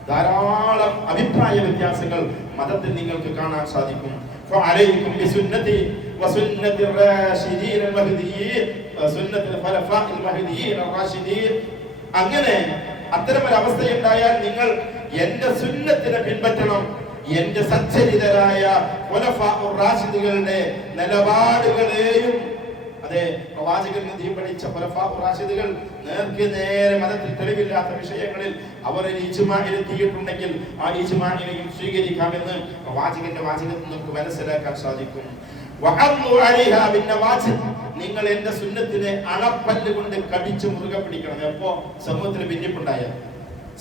ധാരാളം അഭിപ്രായ വ്യത്യാസങ്ങൾ മതത്തിൽ നിങ്ങൾക്ക് കാണാൻ സാധിക്കും. ഫഅലൈക്കും ബിസുന്നതി വസുന്നതി الراشدين المهديين വസുന്നതി الخلفاء المهديين الراشدين. അങ്ങനെ അത്തരമൊരു അവസ്ഥയുണ്ടായാൽ നിങ്ങൾ എന്റെ സുന്നത്തിനെ പിൻപറ്റണം. എന്റെ സച്ചരിതരായ ഖുലഫാഉർ റാഷിദുകളുടെ നിലപാടുകളെയും, അതെ പ്രവാചകൻ നദി പഠിച്ച ഖുലഫാഉർ റാഷിദുകൾ നേർക്ക് നേരെ മതത്തിൽ തെളിവില്ലാത്ത വിഷയങ്ങളിൽ അവർ ഇജ്മാഇലെത്തിയിട്ടുണ്ടെങ്കിൽ ആ ഇജ്മാഇനെയും സ്വീകരിക്കാമെന്ന് പ്രവാചകന്റെ വാചകത്തിൽ നമുക്ക് മനസ്സിലാക്കാൻ സാധിക്കും. നിങ്ങൾ എന്റെ സുന്നത്തിനെ അണപ്പല്ല് കൊണ്ട് കടിച്ചു മുറുകെ പിടിക്കണം. എപ്പോ സമൂഹത്തിൽ ഭിന്നിപ്പുണ്ടായാൽ,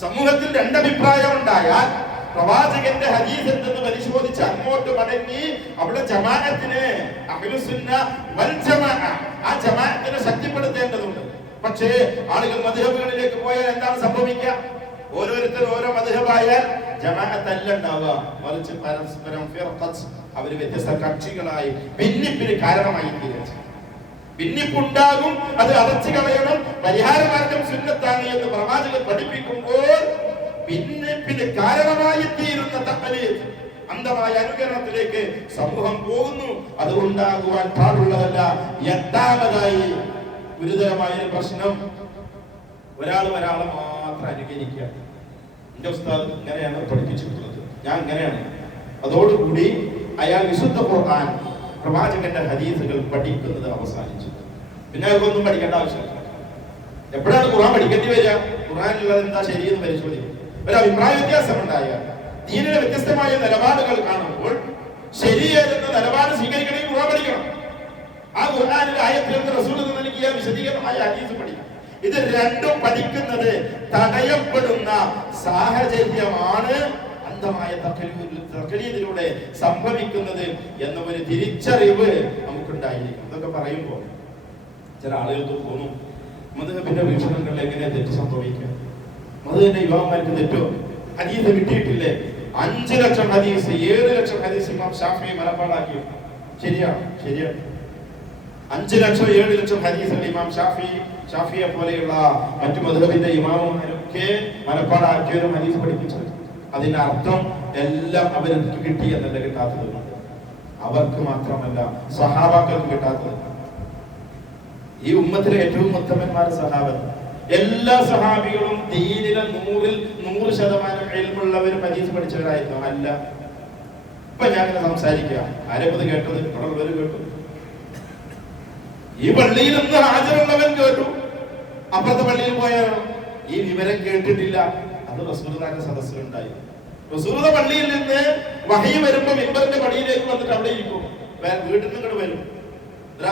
സമൂഹത്തിൽ രണ്ടഭിപ്രായം ഉണ്ടായാൽ പ്രവാചകന്റെ ഹദീസ് എന്തെന്ന് പരിശോധിച്ച് അങ്ങോട്ട് മടങ്ങി അവിടെ ജമാഅത്തിനെ, അഹ്ലുസുന്ന വൽ ജമാഅ, ആ ജമാഅത്തിനെ ശക്തിപ്പെടുത്തേണ്ടതുണ്ട്. പക്ഷേ ആളുകൾ മദ്ഹബുകളിലേക്ക് പോയാൽ എന്താണ് സംഭവിക്കുക? ഓരോരുത്തർ ഓരോ മദ്ഹബായാൽ ജമാഅത്ത് അല്ല ഉണ്ടാവുക, മറിച്ച് പരസ്പരം ഫിർഖത്ത്, അവര് വ്യത്യസ്ത കക്ഷികളായി ഭിന്നിപ്പിന് കാരണമായി തീരുക. ഭിന്നിപ്പുണ്ടാകും, അത് അടച്ചു കളയണം. പരിഹാരമാർഗം സുന്നത്താണ് എന്ന് പ്രവാചകൻ പഠിപ്പിക്കുമ്പോൾ ഭിന്നിപ്പിന് കാരണമായി തീരുന്ന തഖ്ലീദ്, അന്ധമായ അനുകരണത്തിലേക്ക് സമൂഹം പോകുന്നു. അത് ഉണ്ടാകുവാൻ പാടുള്ളതല്ല. എട്ടാമതായി ഗുരുതരമായ ഒരു പ്രശ്നം, ഒരാളെ മാത്രം അനുകരിക്കുക. എന്റെ ഉസ്താദ് ഇങ്ങനെയാണ് പഠിപ്പിച്ചിട്ടുള്ളത്, ഞാൻ ഇങ്ങനെയാണ്. അതോടുകൂടി അയാൾ വിശുദ്ധ ഖുർആൻ, പ്രവാചകന്റെ ഹദീസുകൾ പഠിക്കുന്നത് അവസാനിച്ചു. പിന്നെ അവർക്കൊന്നും പഠിക്കേണ്ട ആവശ്യമില്ല. എപ്പോഴാണ് ഖുർആൻ പഠിക്കേണ്ടി വരിക? ഖുർആനിലുള്ളത് എന്താ ശരിയെന്ന് പരിശോധിക്കും. ഒരു അഭിപ്രായ വ്യത്യാസം ഉണ്ടായാൽ, ദീനിലെ വ്യത്യസ്തമായ നിലപാടുകൾ കാണുമ്പോൾ ശരിയെന്ന നിലപാട് സ്വീകരിക്കണമെങ്കിൽ ഖുർആൻ പഠിക്കണം. ആ ഖുർആനിലെ ആയത്തിൽ റസൂൽ നൽകിയ വിശദീകരണമായ ഹദീസ് പഠിക്കണം. ഇത് രണ്ടും പഠിക്കുന്നത് തടയപ്പെടുന്ന സാഹചര്യമാണ് അന്ധമായ തഖ്ലീദിലൂടെ സംഭവിക്കുന്നത് എന്ന ഒരു തിരിച്ചറിവ് നമുക്കുണ്ടായിരിക്കും. ഇതൊക്കെ പറയുമ്പോൾ ചില ആളുകൾക്ക് തോന്നും, മദ്ഹബിന്റെ വീക്ഷണങ്ങളിൽ എങ്ങനെ തെറ്റ് സംഭവിക്കുക? മദ്ഹബിന്റെ യുവാക്കന്മാർക്ക് തെറ്റോ? ഹദീസ് കിട്ടിയിട്ടില്ലേ? 5 ലക്ഷം ഹദീസ്, 7 ലക്ഷം ഹദീസ് ഇമാം ഷാഫി മനപ്പാടാക്കി. ശരിയാണ്. 5 ലക്ഷം 7 ലക്ഷം ഹദീസുകൾ ഇമാം ഷാഫിയെ പോലെയുള്ള മറ്റു മദ്ഹബിന്റെ ഇമാമുമാരൊക്കെ മനപ്പാടാക്കിയ ഒരു ഹദീസ് പഠിപ്പിച്ചത്. അതിന്റെ അർത്ഥം എല്ലാം അവർക്ക് കിട്ടി എന്നല്ല, കിട്ടാത്തത്. അവർക്ക് മാത്രമല്ല, സഹാബാക്കൾക്ക് കിട്ടാത്തത്. ഈ ഉമ്മത്തിലെ ഏറ്റവും ഉത്തമന്മാർ സഹാബത്ത്. എല്ലാ സഹാബികളും ദീനിലെ 100% ഇൽമുള്ളവരും ഹദീസ് പഠിച്ചവരായിരുന്നു. അല്ല, ഇപ്പൊ ഞാനിങ്ങനെ സംസാരിക്കുക, ആരെപ്പത് കേട്ടത്? ഉള്ളവര് കേട്ടു. ഈ പള്ളിയിൽ നിന്ന് ഹാജരുള്ളവൻ കേട്ടു, അപ്പുറത്തെ പള്ളിയിൽ പോയാലോ ഈ വിവരം കേട്ടിട്ടില്ല. അത് റസൂലുള്ളാഹിന്റെ സദസ്സിലുണ്ടായി. റസൂലുള്ളാഹി പള്ളിയിൽ നിന്ന് വഹി വരുമ്പോ മിമ്പറിന്റെ പടിയിലേക്ക് വന്നിട്ട് അവിടെ ഇരിക്കും. വീട്ടിൽ നിന്ന് ഇങ്ങോട്ട് വരും,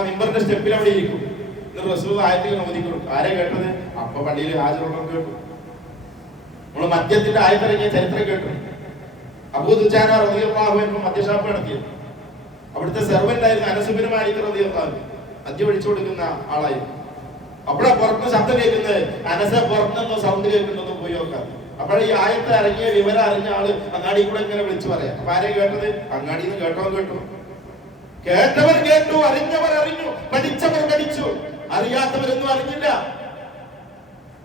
മിമ്പറിന്റെ സ്റ്റെപ്പിൽ അവിടെ ഇരിക്കും. റസൂലുള്ളാഹി ആയത്തിൽ ഓതിക്കൊടുക്കും. ആരെ കേട്ടത്? അപ്പൊ പള്ളിയിൽ ഹാജരുള്ളവൻ കേട്ടു. നമ്മള് മദ്യത്തിന്റെ ആയത്തിറങ്ങിയ ചരിത്രം കേട്ടു. അബൂ ദുജാന റളിയല്ലാഹു അൻഹു മദ്യഷാപ്പ് നടത്തിയത്. അവിടുത്തെ സെർവന്റ് ആയിരുന്നു അനസ് ബിൻ മാലിക് റളിയല്ലാഹു അൻഹു. മദ്യം ഒഴിച്ചു കൊടുക്കുന്ന ആളായിരുന്നു. അപ്പോഴാ പുറത്ത് ശബ്ദം കേൾക്കുന്നത്. അനസ പുറത്തുനിന്നോ സൗണ്ട് കേൾക്കുന്നുണ്ടോ പോയി നോക്കാം. അപ്പോഴേ ഈ ആയത്ത് ഇറങ്ങിയ വിവരം അറിഞ്ഞ ആള് അങ്ങാടി കൂടെ ഇങ്ങനെ വിളിച്ചു പറയാം. അപ്പൊ ആരെ കേട്ടത്? അങ്ങാടിന്ന് കേട്ടു. കേട്ടവർ കേട്ടു, അറിഞ്ഞവർ അറിഞ്ഞു, പഠിച്ചവർ പഠിച്ചു, അറിയാത്തവരൊന്നും അറിഞ്ഞില്ല.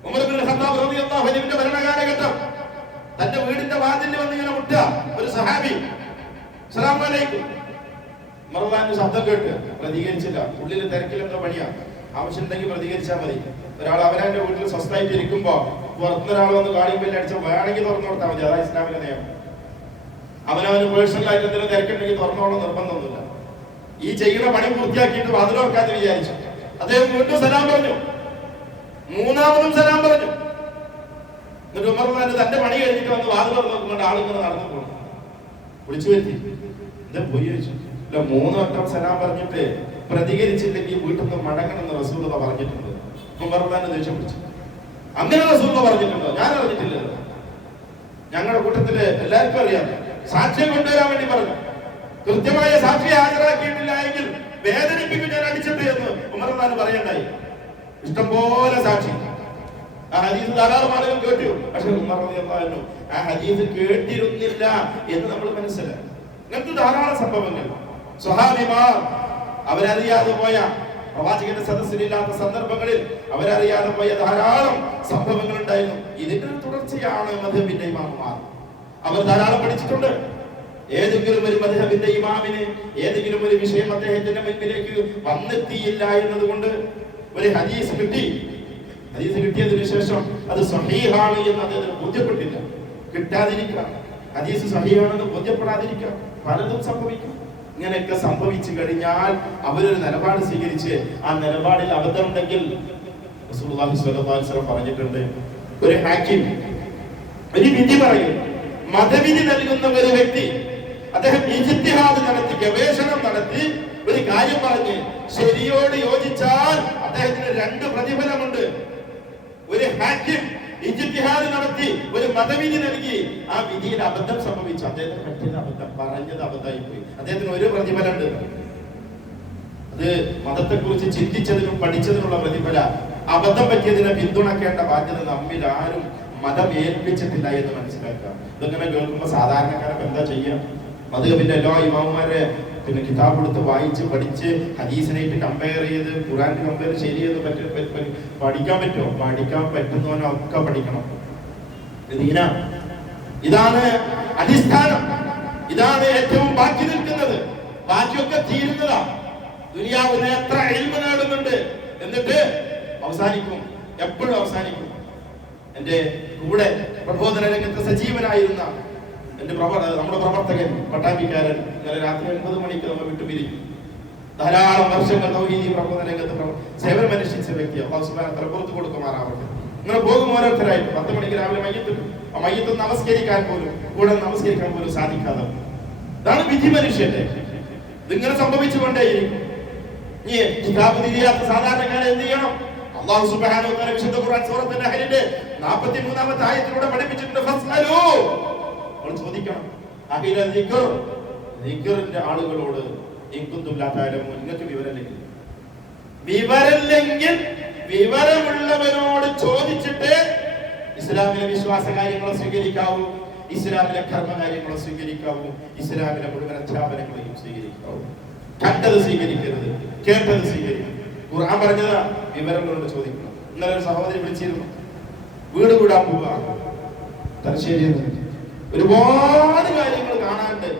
ഉമർ ഇബ്നു ഖത്താബ് റളിയല്ലാഹു അൻഹുവിന്റെ ഭരണകാലഘട്ടം, തന്റെ വീടിന്റെ വാതിലിൽ വന്ന് ഇങ്ങനെ മുട്ടുക ഒരു സഹാബി. അസ്സലാമു അലൈക്കും. ഉമർ ശബ്ദം കേട്ട് പ്രതികരിച്ചില്ല. ഉള്ളിൽ തിരക്കിലെന്തോ പണിയാ. ആവശ്യമുണ്ടെങ്കിൽ പ്രതികരിച്ചാൽ മതി. ഒരാൾ അവനവന്റെ വീട്ടിൽ സ്വസ്ഥമായിട്ട് ഇരിക്കുമ്പോ പുറത്തുനിന്നൊരാൾ വന്ന് കാളിമ്പല്ല് അടിച്ച വേണമെങ്കിൽ തുറന്നു കൊടുത്താൽ മതി. അതാ ഇസ്ലാമിന്റെ നിയമം. അവനവന് പേഴ്സണൽ ആയിട്ട് എന്തെങ്കിലും തിരക്കുണ്ടെങ്കിൽ തുറന്നോളം നിർബന്ധമൊന്നുമില്ല. ഈ ചെയ്യുന്ന പണി പൂർത്തിയാക്കിയിട്ട് വാതിലോർക്കാന്ന് വിചാരിച്ചു. അദ്ദേഹം വീണ്ടും സലാം പറഞ്ഞു. മൂന്നാമതും സലാം പറഞ്ഞു. എന്നിട്ട് ഉമർ തന്റെ പണി കഴിഞ്ഞിട്ട് വന്ന് വാതിലോർ നോക്കുന്നുണ്ട്. ആളിങ്ങനെ നടന്നു പോകണം. വിളിച്ചു വരുത്തി. എന്താ പോയി ചോദിച്ചു. ഇല്ല, 3 വട്ടം സലാം പറഞ്ഞിട്ട് പ്രതികരിച്ചില്ലെങ്കിൽ വീട്ടിൽ നിന്ന് മടങ്ങണമെന്ന് റസൂലുള്ളാഹി പറഞ്ഞിട്ടുണ്ട്. ഉമർ ദേഷ്യം പിടിച്ചു. അങ്ങനെ റസൂലുള്ളാഹി പറഞ്ഞിട്ടുണ്ടോ? ഞാൻ അറിഞ്ഞിട്ടില്ലല്ലോ. ഞങ്ങളുടെ കൂട്ടത്തില് എല്ലാവർക്കും അറിയാം. സാക്ഷ്യം കൊണ്ടുവരാൻ വേണ്ടി പറഞ്ഞു. കൃത്യമായ സാക്ഷിയെ ഹാജരാക്കിയിട്ടില്ല എങ്കിൽ വേദനിപ്പിക്കും ഞാൻ അടിച്ചിട്ട് എന്ന് ഉമർ പറയണ്ടായി. ഇഷ്ടംപോലെ സാക്ഷി. ആ ഹദീസ് ധാരാളം ആളുകൾ കേട്ടു. പക്ഷെ ഉമർ റളിയല്ലാഹു ആ ഹദീസ് കേട്ടിരുന്നില്ല എന്ന് നമ്മൾ മനസ്സിലാക്കി. ഇങ്ങനത്തെ ധാരാളം സംഭവങ്ങൾ സ്വഹാബിമാർ അവരറിയാതെ പോയ, പ്രവാചകന്റെ സദസ്സിലില്ലാത്ത സന്ദർഭങ്ങളിൽ അവരറിയാതെ പോയ ധാരാളം സംഭവങ്ങൾ ഉണ്ടായിരുന്നു. ഇതിന്റെ ഒരു തുടർച്ചയാണ് മദ്ഹബിന്റെ ഇമാമുമാർ. അവർ ധാരാളം പഠിച്ചിട്ടുണ്ട്. ഏതെങ്കിലും ഒരു മദ്ഹബിന്റെ ഇമാമിന് ഏതെങ്കിലും ഒരു വിഷയം അദ്ദേഹത്തിന്റെ മുൻപിലേക്ക് വന്നെത്തിയില്ല എന്നതുകൊണ്ട് ഒരു ഹദീസ് കിട്ടി. ഹദീസ് കിട്ടിയതിനു ശേഷം അത് സഹീഹാണ് എന്ന് അദ്ദേഹത്തിന് ബോധ്യപ്പെട്ടില്ല. കിട്ടാതിരിക്കാം, ഹദീസ് സഹീഹാണെന്ന് ബോധ്യപ്പെടാതിരിക്കാം, പലതും സംഭവിക്കും. ഇങ്ങനെയൊക്കെ സംഭവിച്ചു കഴിഞ്ഞാൽ അവരൊരു നിലപാട് സ്വീകരിച്ച് ആ നിലപാടിൽ അബദ്ധമുണ്ടെങ്കിൽ റസൂലുള്ളാഹി സ്വല്ലല്ലാഹു അലൈഹി വസല്ലം പറഞ്ഞിട്ടുണ്ട്, ഒരു ഹാക്കിം ഒരു വിധി പറയും, മതവിധി നൽകുന്ന ഒരു വ്യക്തി അദ്ദേഹം ഇജ്തിഹാദ് നടത്തി, ഗവേഷണം നടത്തി ഒരു കാര്യം പറഞ്ഞ് ശരിയോട് യോജിച്ചാൽ അദ്ദേഹത്തിന് 2 പ്രതിഫലമുണ്ട്. ഒരു ഹാക്കിം ഇജ്തിഹാദ് നടത്തി ഒരു മതവിധി നൽകി, ആ വിധിയിൽ അബദ്ധം സംഭവിച്ചു, അദ്ദേഹത്തിന് പറ്റിയത് അബദ്ധം, പറഞ്ഞത് അബദ്ധമായി പോയി, അദ്ദേഹത്തിന് 1 പ്രതിഫലമുണ്ട്. അത് മതത്തെക്കുറിച്ച് ചിന്തിച്ചതിനും പഠിച്ചതിനുള്ള പ്രതിഫല. അബദ്ധം പറ്റിയതിനെ പിന്തുണക്കേണ്ട ബാധ്യത നമ്മിൽ ആരും മതം ഏൽപ്പിച്ചിട്ടില്ല എന്ന് മനസ്സിലാക്കുക. ഇതെങ്ങനെ കേൾക്കുമ്പോ സാധാരണക്കാരൊക്കെ എന്താ ചെയ്യാം? മദ്ഹബിന്റെ എല്ലാ ഇമാമുമാരെ കിതാബ് എടുത്ത് വായിച്ച് പഠിച്ച് ഹദീസിനായിട്ട് കമ്പയർ ചെയ്ത് ഖുർആൻ കമ്പയർ ശരിയെന്ന് പഠിക്കാൻ പറ്റുമോ? പഠിക്കാൻ പറ്റുന്നവനൊക്കെ പഠിക്കണം. ഇതാണ് അടിസ്ഥാനം. ഇതാണ് ഏറ്റവും ബാക്കി നിൽക്കുന്നത്. ബാക്കിയൊക്കെ തീരുന്നതാ. ദുനിയാവിന് എത്ര ഇൽമ് നേടുന്നുണ്ട്, എന്നിട്ട് അവസാനിക്കും, എപ്പോഴും അവസാനിക്കും. എന്റെ കൂടെ പ്രബോധന രംഗത്ത് സജീവനായിരുന്ന നമ്മുടെ പ്രവർത്തകൻ പട്ടാമ്പിക്കാരൻ ഇന്നലെ രാത്രി 9 മണിക്ക് നമ്മൾ വിട്ടുപിരിക്കും. ധാരാളം വർഷങ്ങൾ തൗഹീദി പ്രബോധന രംഗത്ത് സേവനം അനുഷ്ഠിച്ച വ്യക്തി. അല്ലാഹു സുബ്ഹാനഹു വ തആല പുറത്തു കൊടുക്കുമാറാവട്ടെ. ഇങ്ങനെ പോകും ഓരോരുത്തരായിട്ട് 10 മണിക്ക് രാവിലെ മയ്യത്ത് നമസ്കരിക്കാൻ പോലും സാധിക്കാതെ. ഇതാണ് വിധി മനുഷ്യന്റെ. ഇതിങ്ങനെ സംഭവിച്ചുകൊണ്ടേയിരിക്കും. ഈ കിതാബ് തിരിയാത്ത സാധാരണക്കാരെ എന്ത് ചെയ്യണം? അല്ലാഹു സുബ്ഹാനഹു വ തആല വിശുദ്ധ ഖുർആൻ സൂറത്തുൽ നഹലിന്റെ 43-ാമത്തെ ആയത്തിലൂടെ പഠിപ്പിച്ചിട്ടുണ്ട്. ഫസ്അലൂ, നമ്മൾ ചോദിക്കണം. അഹില ദിക്റിന്റെ ആളുകളോട് നിങ്ങൾക്ക് വിവരമില്ലെങ്കിൽ വിവരമുള്ളവരോട് ചോദിച്ചിട്ട് ഇസ്ലാമിലെ വിശ്വാസ കാര്യങ്ങളെ സ്വീകരിക്കാവൂ, ഇസ്ലാമിലെ കർമ്മകാര്യങ്ങളെ സ്വീകരിക്കാവൂ, ഇസ്ലാമിലെ മുഴുവൻ അധ്യാപനങ്ങളെയും സ്വീകരിക്കാവൂ. കണ്ടത് സ്വീകരിക്കരുത്, കേട്ടത് സ്വീകരിക്കണം. ഖുർആൻ പറഞ്ഞതാ വിവരങ്ങളോട് ചോദിക്കണം. ഇന്നലെ ഒരു സഹോദരി വിളിച്ചിരുന്നു, വീട് കൂടാൻ പോവുക തലശ്ശേരി. ഒരുപാട് കാര്യങ്ങൾ കാണാണ്ട്,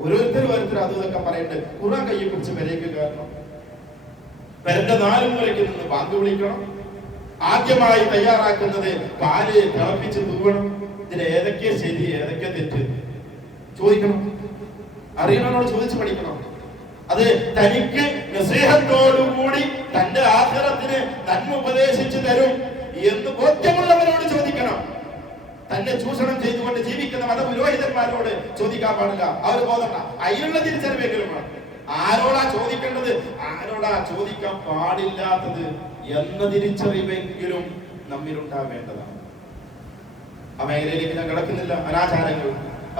ഓരോരുത്തരും അതും ഇതൊക്കെ പറയണ്ട്. ഖുർആൻ കയ്യെ പിടിച്ച് പെരേക്ക് കയറണം, പെരന്റെ 4 മൂലയ്ക്ക് നിന്ന് ബാങ്ക് വിളിക്കണം, ആദ്യമായി തയ്യാറാക്കുന്നത് പാല് തിളപ്പിച്ച് തൂവണം. ഇതിന് ഏതൊക്കെ ശരി ഏതൊക്കെ തെറ്റ് ചോദിക്കണം. അറിയണോട് ചോദിച്ച് പഠിക്കണം. അത് തനിക്ക് നസീഹത്തോടുകൂടി തന്റെ ആഖിറത്തിന് നന്മ ഉപദേശിച്ചു തരും എന്ന് ബോധ്യമുള്ളവരോട് ചോദിക്കണം. തന്നെ ചൂഷണം ചെയ്തുകൊണ്ട് ജീവിക്കുന്ന മതപുരോഹിതന്മാരോട് ചോദിക്കാൻ പാടില്ല. അവർ ബോധണ്ട. അതിനുള്ള തിരിച്ചറിവെങ്കിലും വേണം. ആരോടാ ചോദിക്കേണ്ടത്, ആരോടാ ചോദിക്കാൻ പാടില്ലാത്തത് എന്ന തിരിച്ചറിവെങ്കിലും നമ്മിലുണ്ടാവേണ്ടതാണ്. ആ മേഖലയിലേക്ക് ഞാൻ കിടക്കുന്നില്ല. അനാചാരങ്ങൾ,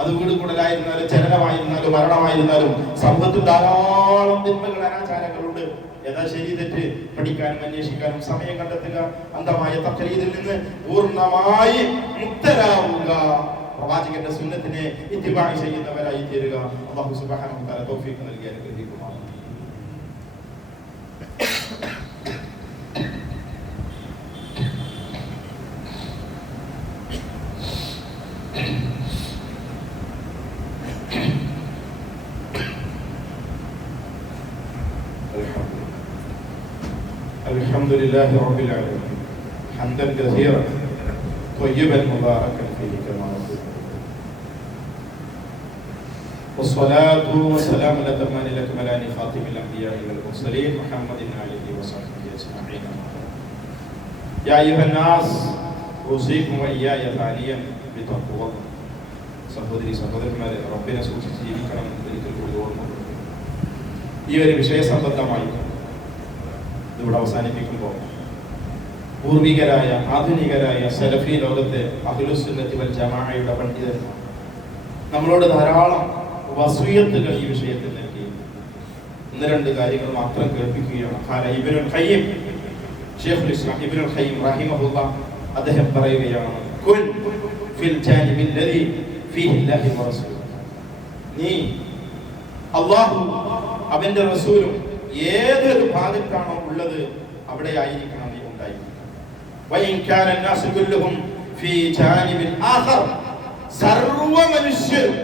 അത് വീട് കൂടലായിരുന്നാലും ജനനമായിരുന്നാലും മരണമായിരുന്നാലും സമൂഹത്തിൽ ധാരാളം തിന്മകൾ, അനാചാരങ്ങളുണ്ട്. ഏതാ ശരി തെറ്റ് പഠിക്കാനും അന്വേഷിക്കാനും സമയം കണ്ടെത്തുക. അന്ധമായ തഖ്ലീദിൽ നിന്ന് പൂർണ്ണമായി മുക്തരാവുക. പ്രവാചകന്റെ സുന്നത്തിനെ ഇത്തിബാഅ് ചെയ്യുന്നവരായി തീരുക. അല്ലാഹു സുബ്ഹാനഹു വ തആല തൗഫീഖ് നൽകി അനുഗ്രഹിക്കുമാറാകട്ടെ. الحمد لله رب العالمين حمدا كثيرا طيبا مباركا فيه كما يقول. والصلاة والسلام الأتمان الأكملان خاتم الأنبياء والمرسلين محمد آله وصحبه أجمعين. يا أيها الناس أوصيكم وإياي ثانيا بتقوى الله. സഹോദരി സഹോദരന്മാരെ, റബ്ബിനെ സൂക്ഷിച്ച് ജീവിക്കണം ഒരിക്കൽ കൂടി ഓർമ്മപ്പെടുത്തുന്നു. ഈ ഒരു വിഷയസംബന്ധമായി ഇവിടെ അവസാനിപ്പിക്കുമ്പോൾ പൂർവികരായ ആധുനികരായ സലഫി ലോകത്തെ അഹ്ലുസുന്നത്തി വൽ ജമാഅയുടെ പണ്ഡിതന്മാർ നമ്മളോട് ധാരാളം വസിയത്തുകൾ ഈ വിഷയത്തിൽ നൽകി. ഒന്ന് രണ്ട് കാര്യങ്ങൾ മാത്രം കേൾപ്പിക്കുകയാണ്. ഇബ്നുൽ ഖയ്യിം, ശൈഖുൽ ഇസ്ലാം ഇബ്നുൽ ഖയ്യിം റഹിമഹുല്ലാഹ് അദ്ദേഹം പറയുകയാണ്, കുൻ ഫിൽ ജാനിബിൽ ലദി ഫീഹി അല്ലാഹു വറസൂലുഹു. നീ അല്ലാഹു അവന്റെ റസൂലും ഏതൊരു ഭാഗത്താണോ ഉള്ളത് അവിടെ ആയിരിക്കണം നീ ഉണ്ടായിരിക്കണം. വഇൻ കാന الناس كلهم في جانب آخر, സർവ്വ മനുഷ്യരും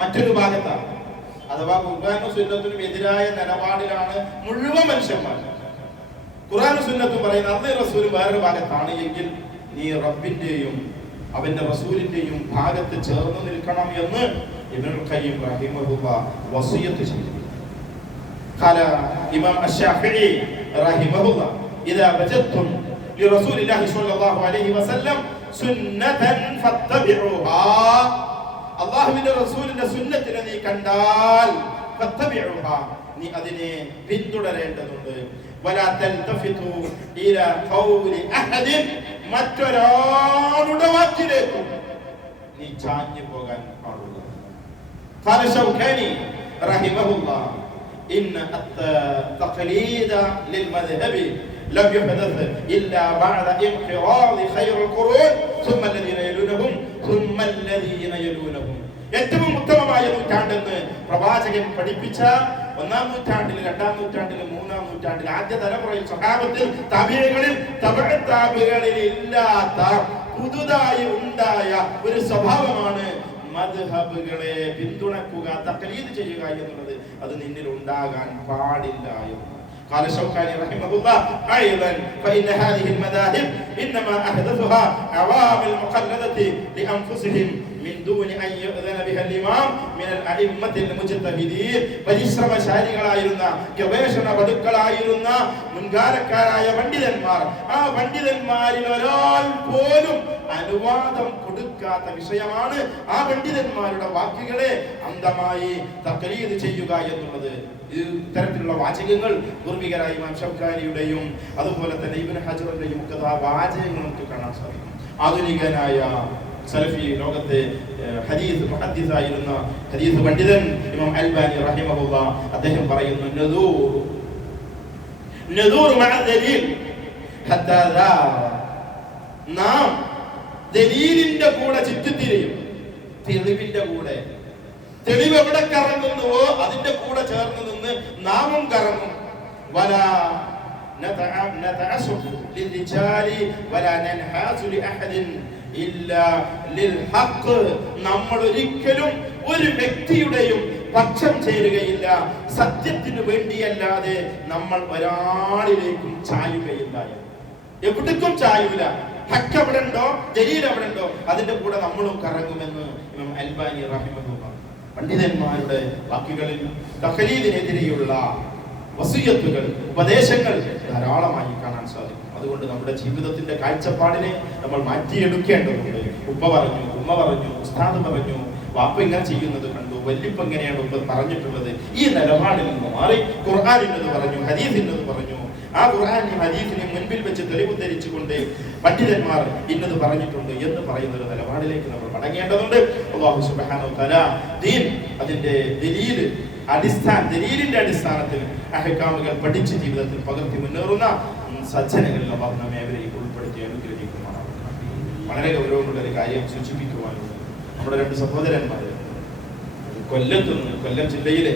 മറ്റൊരു ഭാഗത്താണ്. അഥവാ ഖുർആനും സുന്നത്തിനും എതിരായ നിലപാടിലാണ് മുഴുവൻ മനുഷ്യന്മാർ. ഖുർആനും സുന്നത്തും പറയുന്ന അല്ലാഹു റസൂൽ വേറൊരു ഭാഗത്താണ് എങ്കിൽ നീ റബ്ബിന്റെയും അവന്റെ റസൂലിന്റെയും ഭാഗത്ത് ചേർന്ന് നിൽക്കണം എന്ന് ഇബ്നുൽ ഖയ്യിം റഹിമഹുല്ലാഹ് വസിയത്ത് ചെയ്തു. قال إمام الشافعي رحمه الله إذا وجدتم لرسول الله صلى الله عليه وسلم سنة فاتبعوها. അല്ലാഹുവിന്റെ റസൂലിന്റെ സുന്നത്തിനെ നീ കണ്ടാൽ ഫത്തബിഉഹാ, നീ അതിനെ പിന്തുടരേണ്ടതുണ്ട്. വലാ തൽതഫിതു ഇലാ ഖൗലി അഹദിൻ, മറ്റൊരാളുടെ വാക്കിലേക്ക് നീ ചാഞ്ഞു പോകാൻ പാടില്ല. ഖാല ശൗകാനി റഹിമഹുല്ലാഹ് إن التقليد للمذهب لم يحدث إلا بعد انقراض خير القرون ثم الذين يلونهم ثم الذين يلونهم. ഏറ്റവും ഉത്തമമായ നൂറ്റാണ്ടെന്ന് പ്രവാചകൻ പഠിപ്പിച്ച ഒന്നാം നൂറ്റാണ്ടിൽ, രണ്ടാം നൂറ്റാണ്ടിൽ, മൂന്നാം നൂറ്റാണ്ടിൽ, ആദ്യ തലമുറയിൽ സ്വഹാബത്തിൽ തബീഇകളിൽ തബഅ താബികളിൽ ഇല്ലാത്ത പുതുതായി ഉണ്ടായ ഒരു സ്വഭാവമാണ് മദ്ഹബുകളെ പിന്തുണക്കുക, തഖ്ലീദ് ചെയ്യുക എന്നുള്ളത്. അത് നിന്നിൽ ഉണ്ടാകാൻ പാടില്ല എന്ന്. قال الشوكاني رحمه الله أيضا فإن هذه المذاهب إنما أحدثها عوام المقلدة لأنفسهم من دون أن يؤذن بها الإمام من الأئمة المجتهدين. പരിശ്രമശാലികളായിരുന്ന ഗവേഷണ പടുക്കളായിരുന്ന മുൻകാലക്കാരായ പണ്ഡിതന്മാർ, ആ പണ്ഡിതന്മാരിൽ ഒരാൾ പോലും അനുവാദം കൊടുക്കാത്ത വിഷയമാണ് ആ പണ്ഡിതന്മാരുടെ വാക്കുകളെ അന്ധമായി തഖ്ലീദ് ചെയ്യുക എന്നുള്ളത്. ഇത്തരത്തിലുള്ള വാചകങ്ങൾ പൂർവികരായ ഇമാം ശൗകാനിയുടെയും അതുപോലെ തന്നെ ഇബ്നു ഹജറിന്റെയും ഒക്കെ ആ വാചകങ്ങൾ നമുക്ക് കാണാൻ സാധിക്കും. ആധുനികനായ സലഫി ലോകത്തെ ഹദീസ് മുഹദ്ദിസായിരുന്ന ഹദീസ് പണ്ഡിതൻ ഇമാം അൽബാനി റഹിമഹുല്ലാഹ് അദ്ദേഹം പറയുന്നു, നദൂർ മഅ ദലീൽ ഹത്താ ദാ, നാം ദലീലിന്റെ കൂടെ ചുറ്റിത്തിരിയും, തെളിവിന്റെ കൂടെ. തെളിവ് എവിടെ കറങ്ങുന്നുവോ അതിന്റെ കൂടെ ചേർന്ന് നിന്ന് നാമും കറങ്ങും. വലാ നതഅസ്സു ലിൽരിജാലി വലാ നൻഹാസു ലിഅഹദിൻ ഇല്ലാ ലിൽഹഖ്. നമ്മൾ ഒരിക്കലും ഒരു വ്യക്തിയുടെയും പക്ഷം ചേരുകയില്ല, സത്യത്തിന് വേണ്ടിയല്ലാതെ നമ്മൾ ഒരാളിലേക്കും ചായുകയില്ല. എവിടേക്കും ചായൂല. ഹക്ക് എവിടെ ഉണ്ടോ, ദലീൽ എവിടെ ഉണ്ടോ അതിന്റെ കൂടെ നമ്മളും കറങ്ങുമെന്ന് ഇമാം അൽബാനി റഹിമഹുല്ലാഹ് പണ്ഡിതന്മാരുടെ വാക്കുകളിൽ തഖ്ലീദിനെതിരെയുള്ള വസിയത്തുകൾ, ഉപദേശങ്ങൾ ധാരാളമായി കാണാൻ സാധിക്കും. അതുകൊണ്ട് നമ്മുടെ ജീവിതത്തിന്റെ കാഴ്ചപ്പാടിനെ നമ്മൾ മാറ്റിയെടുക്കേണ്ടതുണ്ട്. ഉപ്പ പറഞ്ഞു, ഉമ്മ പറഞ്ഞു, ഉസ്താദ് പറഞ്ഞു, വാപ്പ ഇങ്ങനെ ചെയ്യുന്നത് കണ്ടു, വല്യപ്പ എങ്ങനെയാണ് ഉപ്പ പറഞ്ഞിട്ടുള്ളത്, ഈ നിലപാടിൽ നിന്ന് മാറി ഖുർആൻ ഇന്നത് പറഞ്ഞു, ഹദീസ് ഇന്നത് പറഞ്ഞു, ആ ഖുർആനും ഹദീസിനെ മുൻപിൽ വെച്ച് തെളിവ് ധരിച്ചുകൊണ്ട് പണ്ഡിതന്മാർ ഇന്നത് പറഞ്ഞിട്ടുണ്ട് എന്ന് പറയുന്ന ഒരു നിലപാടിലേക്ക് നമ്മൾ മടങ്ങേണ്ടതുണ്ട്. അല്ലാഹു സുബ്ഹാനഹു വ തആല ദീൻ അതിന്റെ ദലീലിന്റെ അടിസ്ഥാനത്തിൽ അഹ്കാമുകൾ പഠിച്ച് ജീവിതത്തിൽ പകർത്തി മുന്നേറുന്ന സജ്ജനങ്ങളിൽ അല്ലാഹു നമ്മെ ഏവരെയും ഉൾപ്പെടുത്തി അനുഗ്രഹിക്കുമാറാവട്ടെ. വളരെ ഗൗരവമുള്ള ഒരു കാര്യം സൂചിപ്പിക്കുവാനുണ്ട്. നമ്മുടെ രണ്ട് സഹോദരന്മാർ കൊല്ലം ജില്ലയിലെ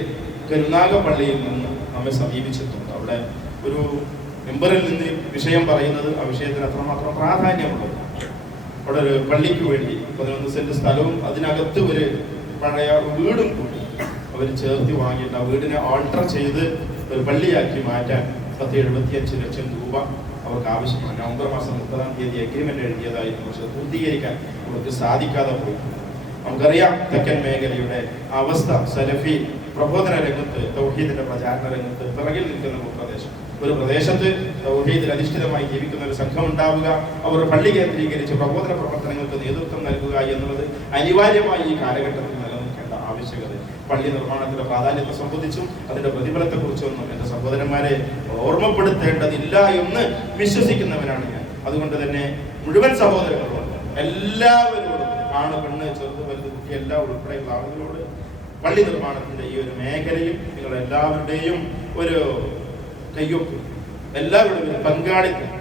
കരുനാഗപ്പള്ളിയിൽ നിന്ന് നമ്മെ സമീപിച്ചിട്ടുണ്ട്. അവിടെ ഒരു മെമ്പറിൽ നിന്ന് വിഷയം പറയുന്നത് ആ വിഷയത്തിന് അത്രമാത്രം പ്രാധാന്യമുള്ളത്. അവിടെ ഒരു പള്ളിക്ക് വേണ്ടി 11 സെന്റ് സ്ഥലവും അതിനകത്ത് ഒരു പഴയ വീടും കൂടി അവർ ചേർത്തി വാങ്ങിയിട്ട് ആ വീടിനെ ആൾട്ടർ ചെയ്ത് ഒരു പള്ളിയാക്കി മാറ്റാൻ 10.75 ലക്ഷം രൂപ അവർക്ക് ആവശ്യമാണ്. നവംബർ മാസം 30-ാം തീയതി എഗ്രിമെന്റ് എഴുതിയതായിരുന്നു. പക്ഷെ പൂർത്തീകരിക്കാൻ അവർക്ക് സാധിക്കാതെ പോയിട്ടുണ്ട്. നമുക്കറിയാം തെക്കൻ മേഖലയുടെ അവസ്ഥ. സലഫി പ്രബോധന രംഗത്ത്, തൗഹീദിന്റെ പ്രചാരണ രംഗത്ത് പിറകിൽ നിൽക്കുന്ന ഒരു പ്രദേശത്ത് തൗഹീദിൽ അധിഷ്ഠിതമായി ജീവിക്കുന്ന ഒരു സംഘം ഉണ്ടാവുക, അവർ പള്ളി കേന്ദ്രീകരിച്ച് പ്രബോധന പ്രവർത്തനങ്ങൾക്ക് നേതൃത്വം നൽകുക എന്നുള്ളത് അനിവാര്യമായി ഈ കാലഘട്ടത്തിൽ നിലനിൽക്കേണ്ട ആവശ്യകത. പള്ളി നിർമ്മാണത്തിന്റെ പ്രാധാന്യത്തെ സംബന്ധിച്ചും അതിന്റെ പ്രതിഫലത്തെക്കുറിച്ചൊന്നും എന്റെ സഹോദരന്മാരെ ഓർമ്മപ്പെടുത്തേണ്ടതില്ല എന്ന് വിശ്വസിക്കുന്നവനാണ് ഞാൻ. അതുകൊണ്ട് തന്നെ മുഴുവൻ സഹോദരങ്ങളോട്, എല്ലാവരോടും, ആണ് പെണ്ണ് ചെറുത് വലുത് കുട്ടി എല്ലാം ഉൾപ്പെടെയുള്ള ആളുകളോട് പള്ളി നിർമ്മാണത്തിന്റെ ഈ ഒരു മേഖലയിൽ നിങ്ങൾ എല്ലാവരുടെയും ഒരു കയ്യൊപ്പ്, എല്ലാവരുടെയും പങ്കാളിത്തം,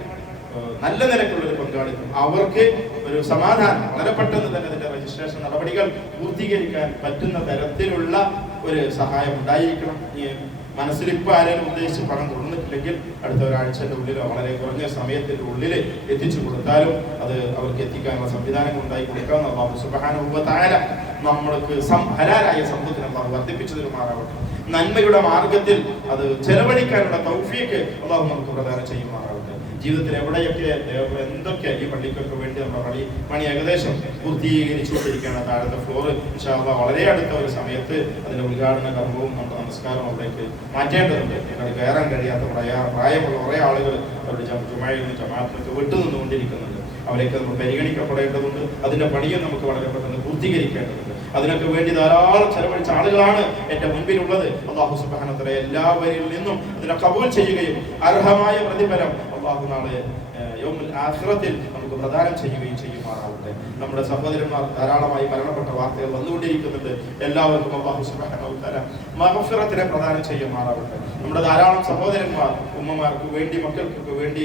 നല്ല നിലക്കുള്ള ഒരു പങ്കാളിത്തം, അവർക്ക് ഒരു സമാധാനം, വളരെ പെട്ടെന്ന് തന്നെ അതിന്റെ രജിസ്ട്രേഷൻ നടപടികൾ പൂർത്തീകരിക്കാൻ പറ്റുന്ന തരത്തിലുള്ള ഒരു സഹായം ഉണ്ടായിരിക്കണം. ഈ മനസ്സിൽ ഇപ്പൊ ആരെങ്കിലും ഉദ്ദേശിച്ച് പണം കൊടുത്തിട്ടില്ലെങ്കിൽ അടുത്ത ഒരാഴ്ചയുടെ ഉള്ളിലോ വളരെ കുറഞ്ഞ സമയത്തിന്റെ ഉള്ളിൽ എത്തിച്ചു കൊടുത്താലും അത് അവർക്ക് എത്തിക്കാനുള്ള സംവിധാനങ്ങൾ ഉണ്ടായി കൊടുക്കാമെന്ന് അല്ലാഹു സുബ്ഹാനഹു വ തആല നമ്മൾക്ക് ഹലാലായ സമ്പത്തിനെ വർദ്ധിപ്പിച്ചു തരുമാറാവട്ടെ. നന്മയുടെ മാർഗത്തിൽ അത് ചെലവഴിക്കാനുള്ള തൗഫീഖ് അല്ലാഹു നമുക്ക് പ്രദാനം ചെയ്യുമാറാവട്ടെ. ജീവിതത്തിൽ എവിടെയൊക്കെ എന്തൊക്കെ ഈ പള്ളിക്കൊക്കെ വേണ്ടി നമ്മുടെ പണി ഏകദേശം പൂർത്തീകരിച്ചുകൊണ്ടിരിക്കുകയാണ്. താഴത്തെ ഫ്ലോർ ഇൻഷാ അല്ലാഹ് വളരെ അടുത്ത ഒരു സമയത്ത് അതിന്റെ ഉദ്ഘാടന കർമ്മവും നമ്മുടെ നമസ്കാരവും അവിടേക്ക് മാറ്റേണ്ടതുണ്ട്. ഞങ്ങൾ കയറാൻ കഴിയാത്ത പ്രായമുള്ള കുറേ ആളുകൾ അവരുടെ ജുമയിൽ നിന്ന് ജമാഅത്തിനൊക്കെ വിട്ടുനിന്നുകൊണ്ടിരിക്കുന്നുണ്ട്. അവരെയൊക്കെ നമ്മൾ പരിഗണിക്കപ്പെടേണ്ടതുണ്ട്. അതിന്റെ പണിയും നമുക്ക് വളരെ പെട്ടെന്ന് പൂർത്തീകരിക്കേണ്ടതുണ്ട്. അതിനൊക്കെ വേണ്ടി ധാരാളം ചെലവഴിച്ച ആളുകളാണ് എന്റെ മുൻപിലുള്ളത്. അല്ലാഹു സുബ്ഹാനഹു വ തആല എല്ലാവരിൽ നിന്നും അതിനെ കബൂൽ ചെയ്യുകയും അർഹമായ പ്രതിഫലം അല്ലാഹു നാളെ യൗമുൽ ആഖിറത്തിൽ നമുക്ക് പ്രദാനം ചെയ്യുകയും ചെയ്യുമാറാവട്ടെ. നമ്മുടെ സഹോദരന്മാർ ധാരാളമായി മരണപ്പെട്ട വാർത്തകൾ വന്നുകൊണ്ടിരിക്കുന്നുണ്ട്. എല്ലാവർക്കും അല്ലാഹു സുബ്ഹാനഹു വ തആല മഗ്ഫിറത്തിനെ പ്രദാനം ചെയ്യുമാറാവട്ടെ. നമ്മുടെ ധാരാളം സഹോദരന്മാർ, ഉമ്മമാർക്ക് വേണ്ടി, മക്കൾക്ക് വേണ്ടി,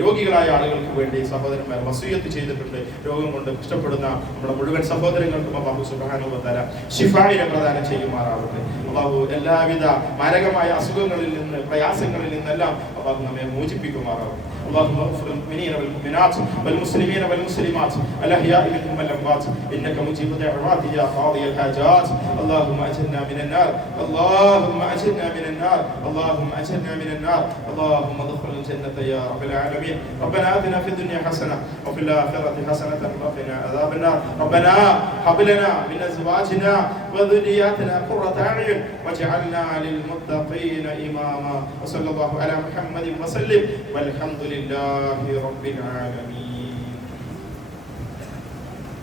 രോഗികളായ ആളുകൾക്ക് വേണ്ടി സഹോദരന്മാർ വസിയത്ത് ചെയ്തിട്ടുണ്ട്. രോഗം കൊണ്ട് കഷ്ടപ്പെടുന്ന നമ്മുടെ മുഴുവൻ സഹോദരങ്ങൾക്കും അല്ലാഹു സുബ്ഹാനഹു വ തആല ശിഫാഇനെ പ്രദാനം ചെയ്യുമാറാവട്ടെ. അല്ലാഹു എല്ലാവിധ മാരകമായ അസുഖങ്ങളിൽ നിന്ന്, പ്രയാസങ്ങളിൽ നിന്നെല്ലാം അല്ലാഹു നമ്മെ മോചിപ്പിക്കുമാറാവട്ടെ. اللهم اغفر للمؤمنين والمؤمنات والمسلمين والمسلمات الاحياء منهم والاموات انك مجيب الدعوات يا قاضي الحاجات. اللهم اجرنا من النار، اللهم اجرنا من النار، اللهم اجرنا من النار. اللهم ادخل الجنه يا رب العالمين. ربنا آتنا في الدنيا حسنه وفي الاخره حسنه وقنا عذاب النار. ربنا هب لنا من ازواجنا وذرياتنا قرة اعين واجعلنا للمتقين اماما. وصلى الله على محمد وسلم والحمد لله رب العالمين.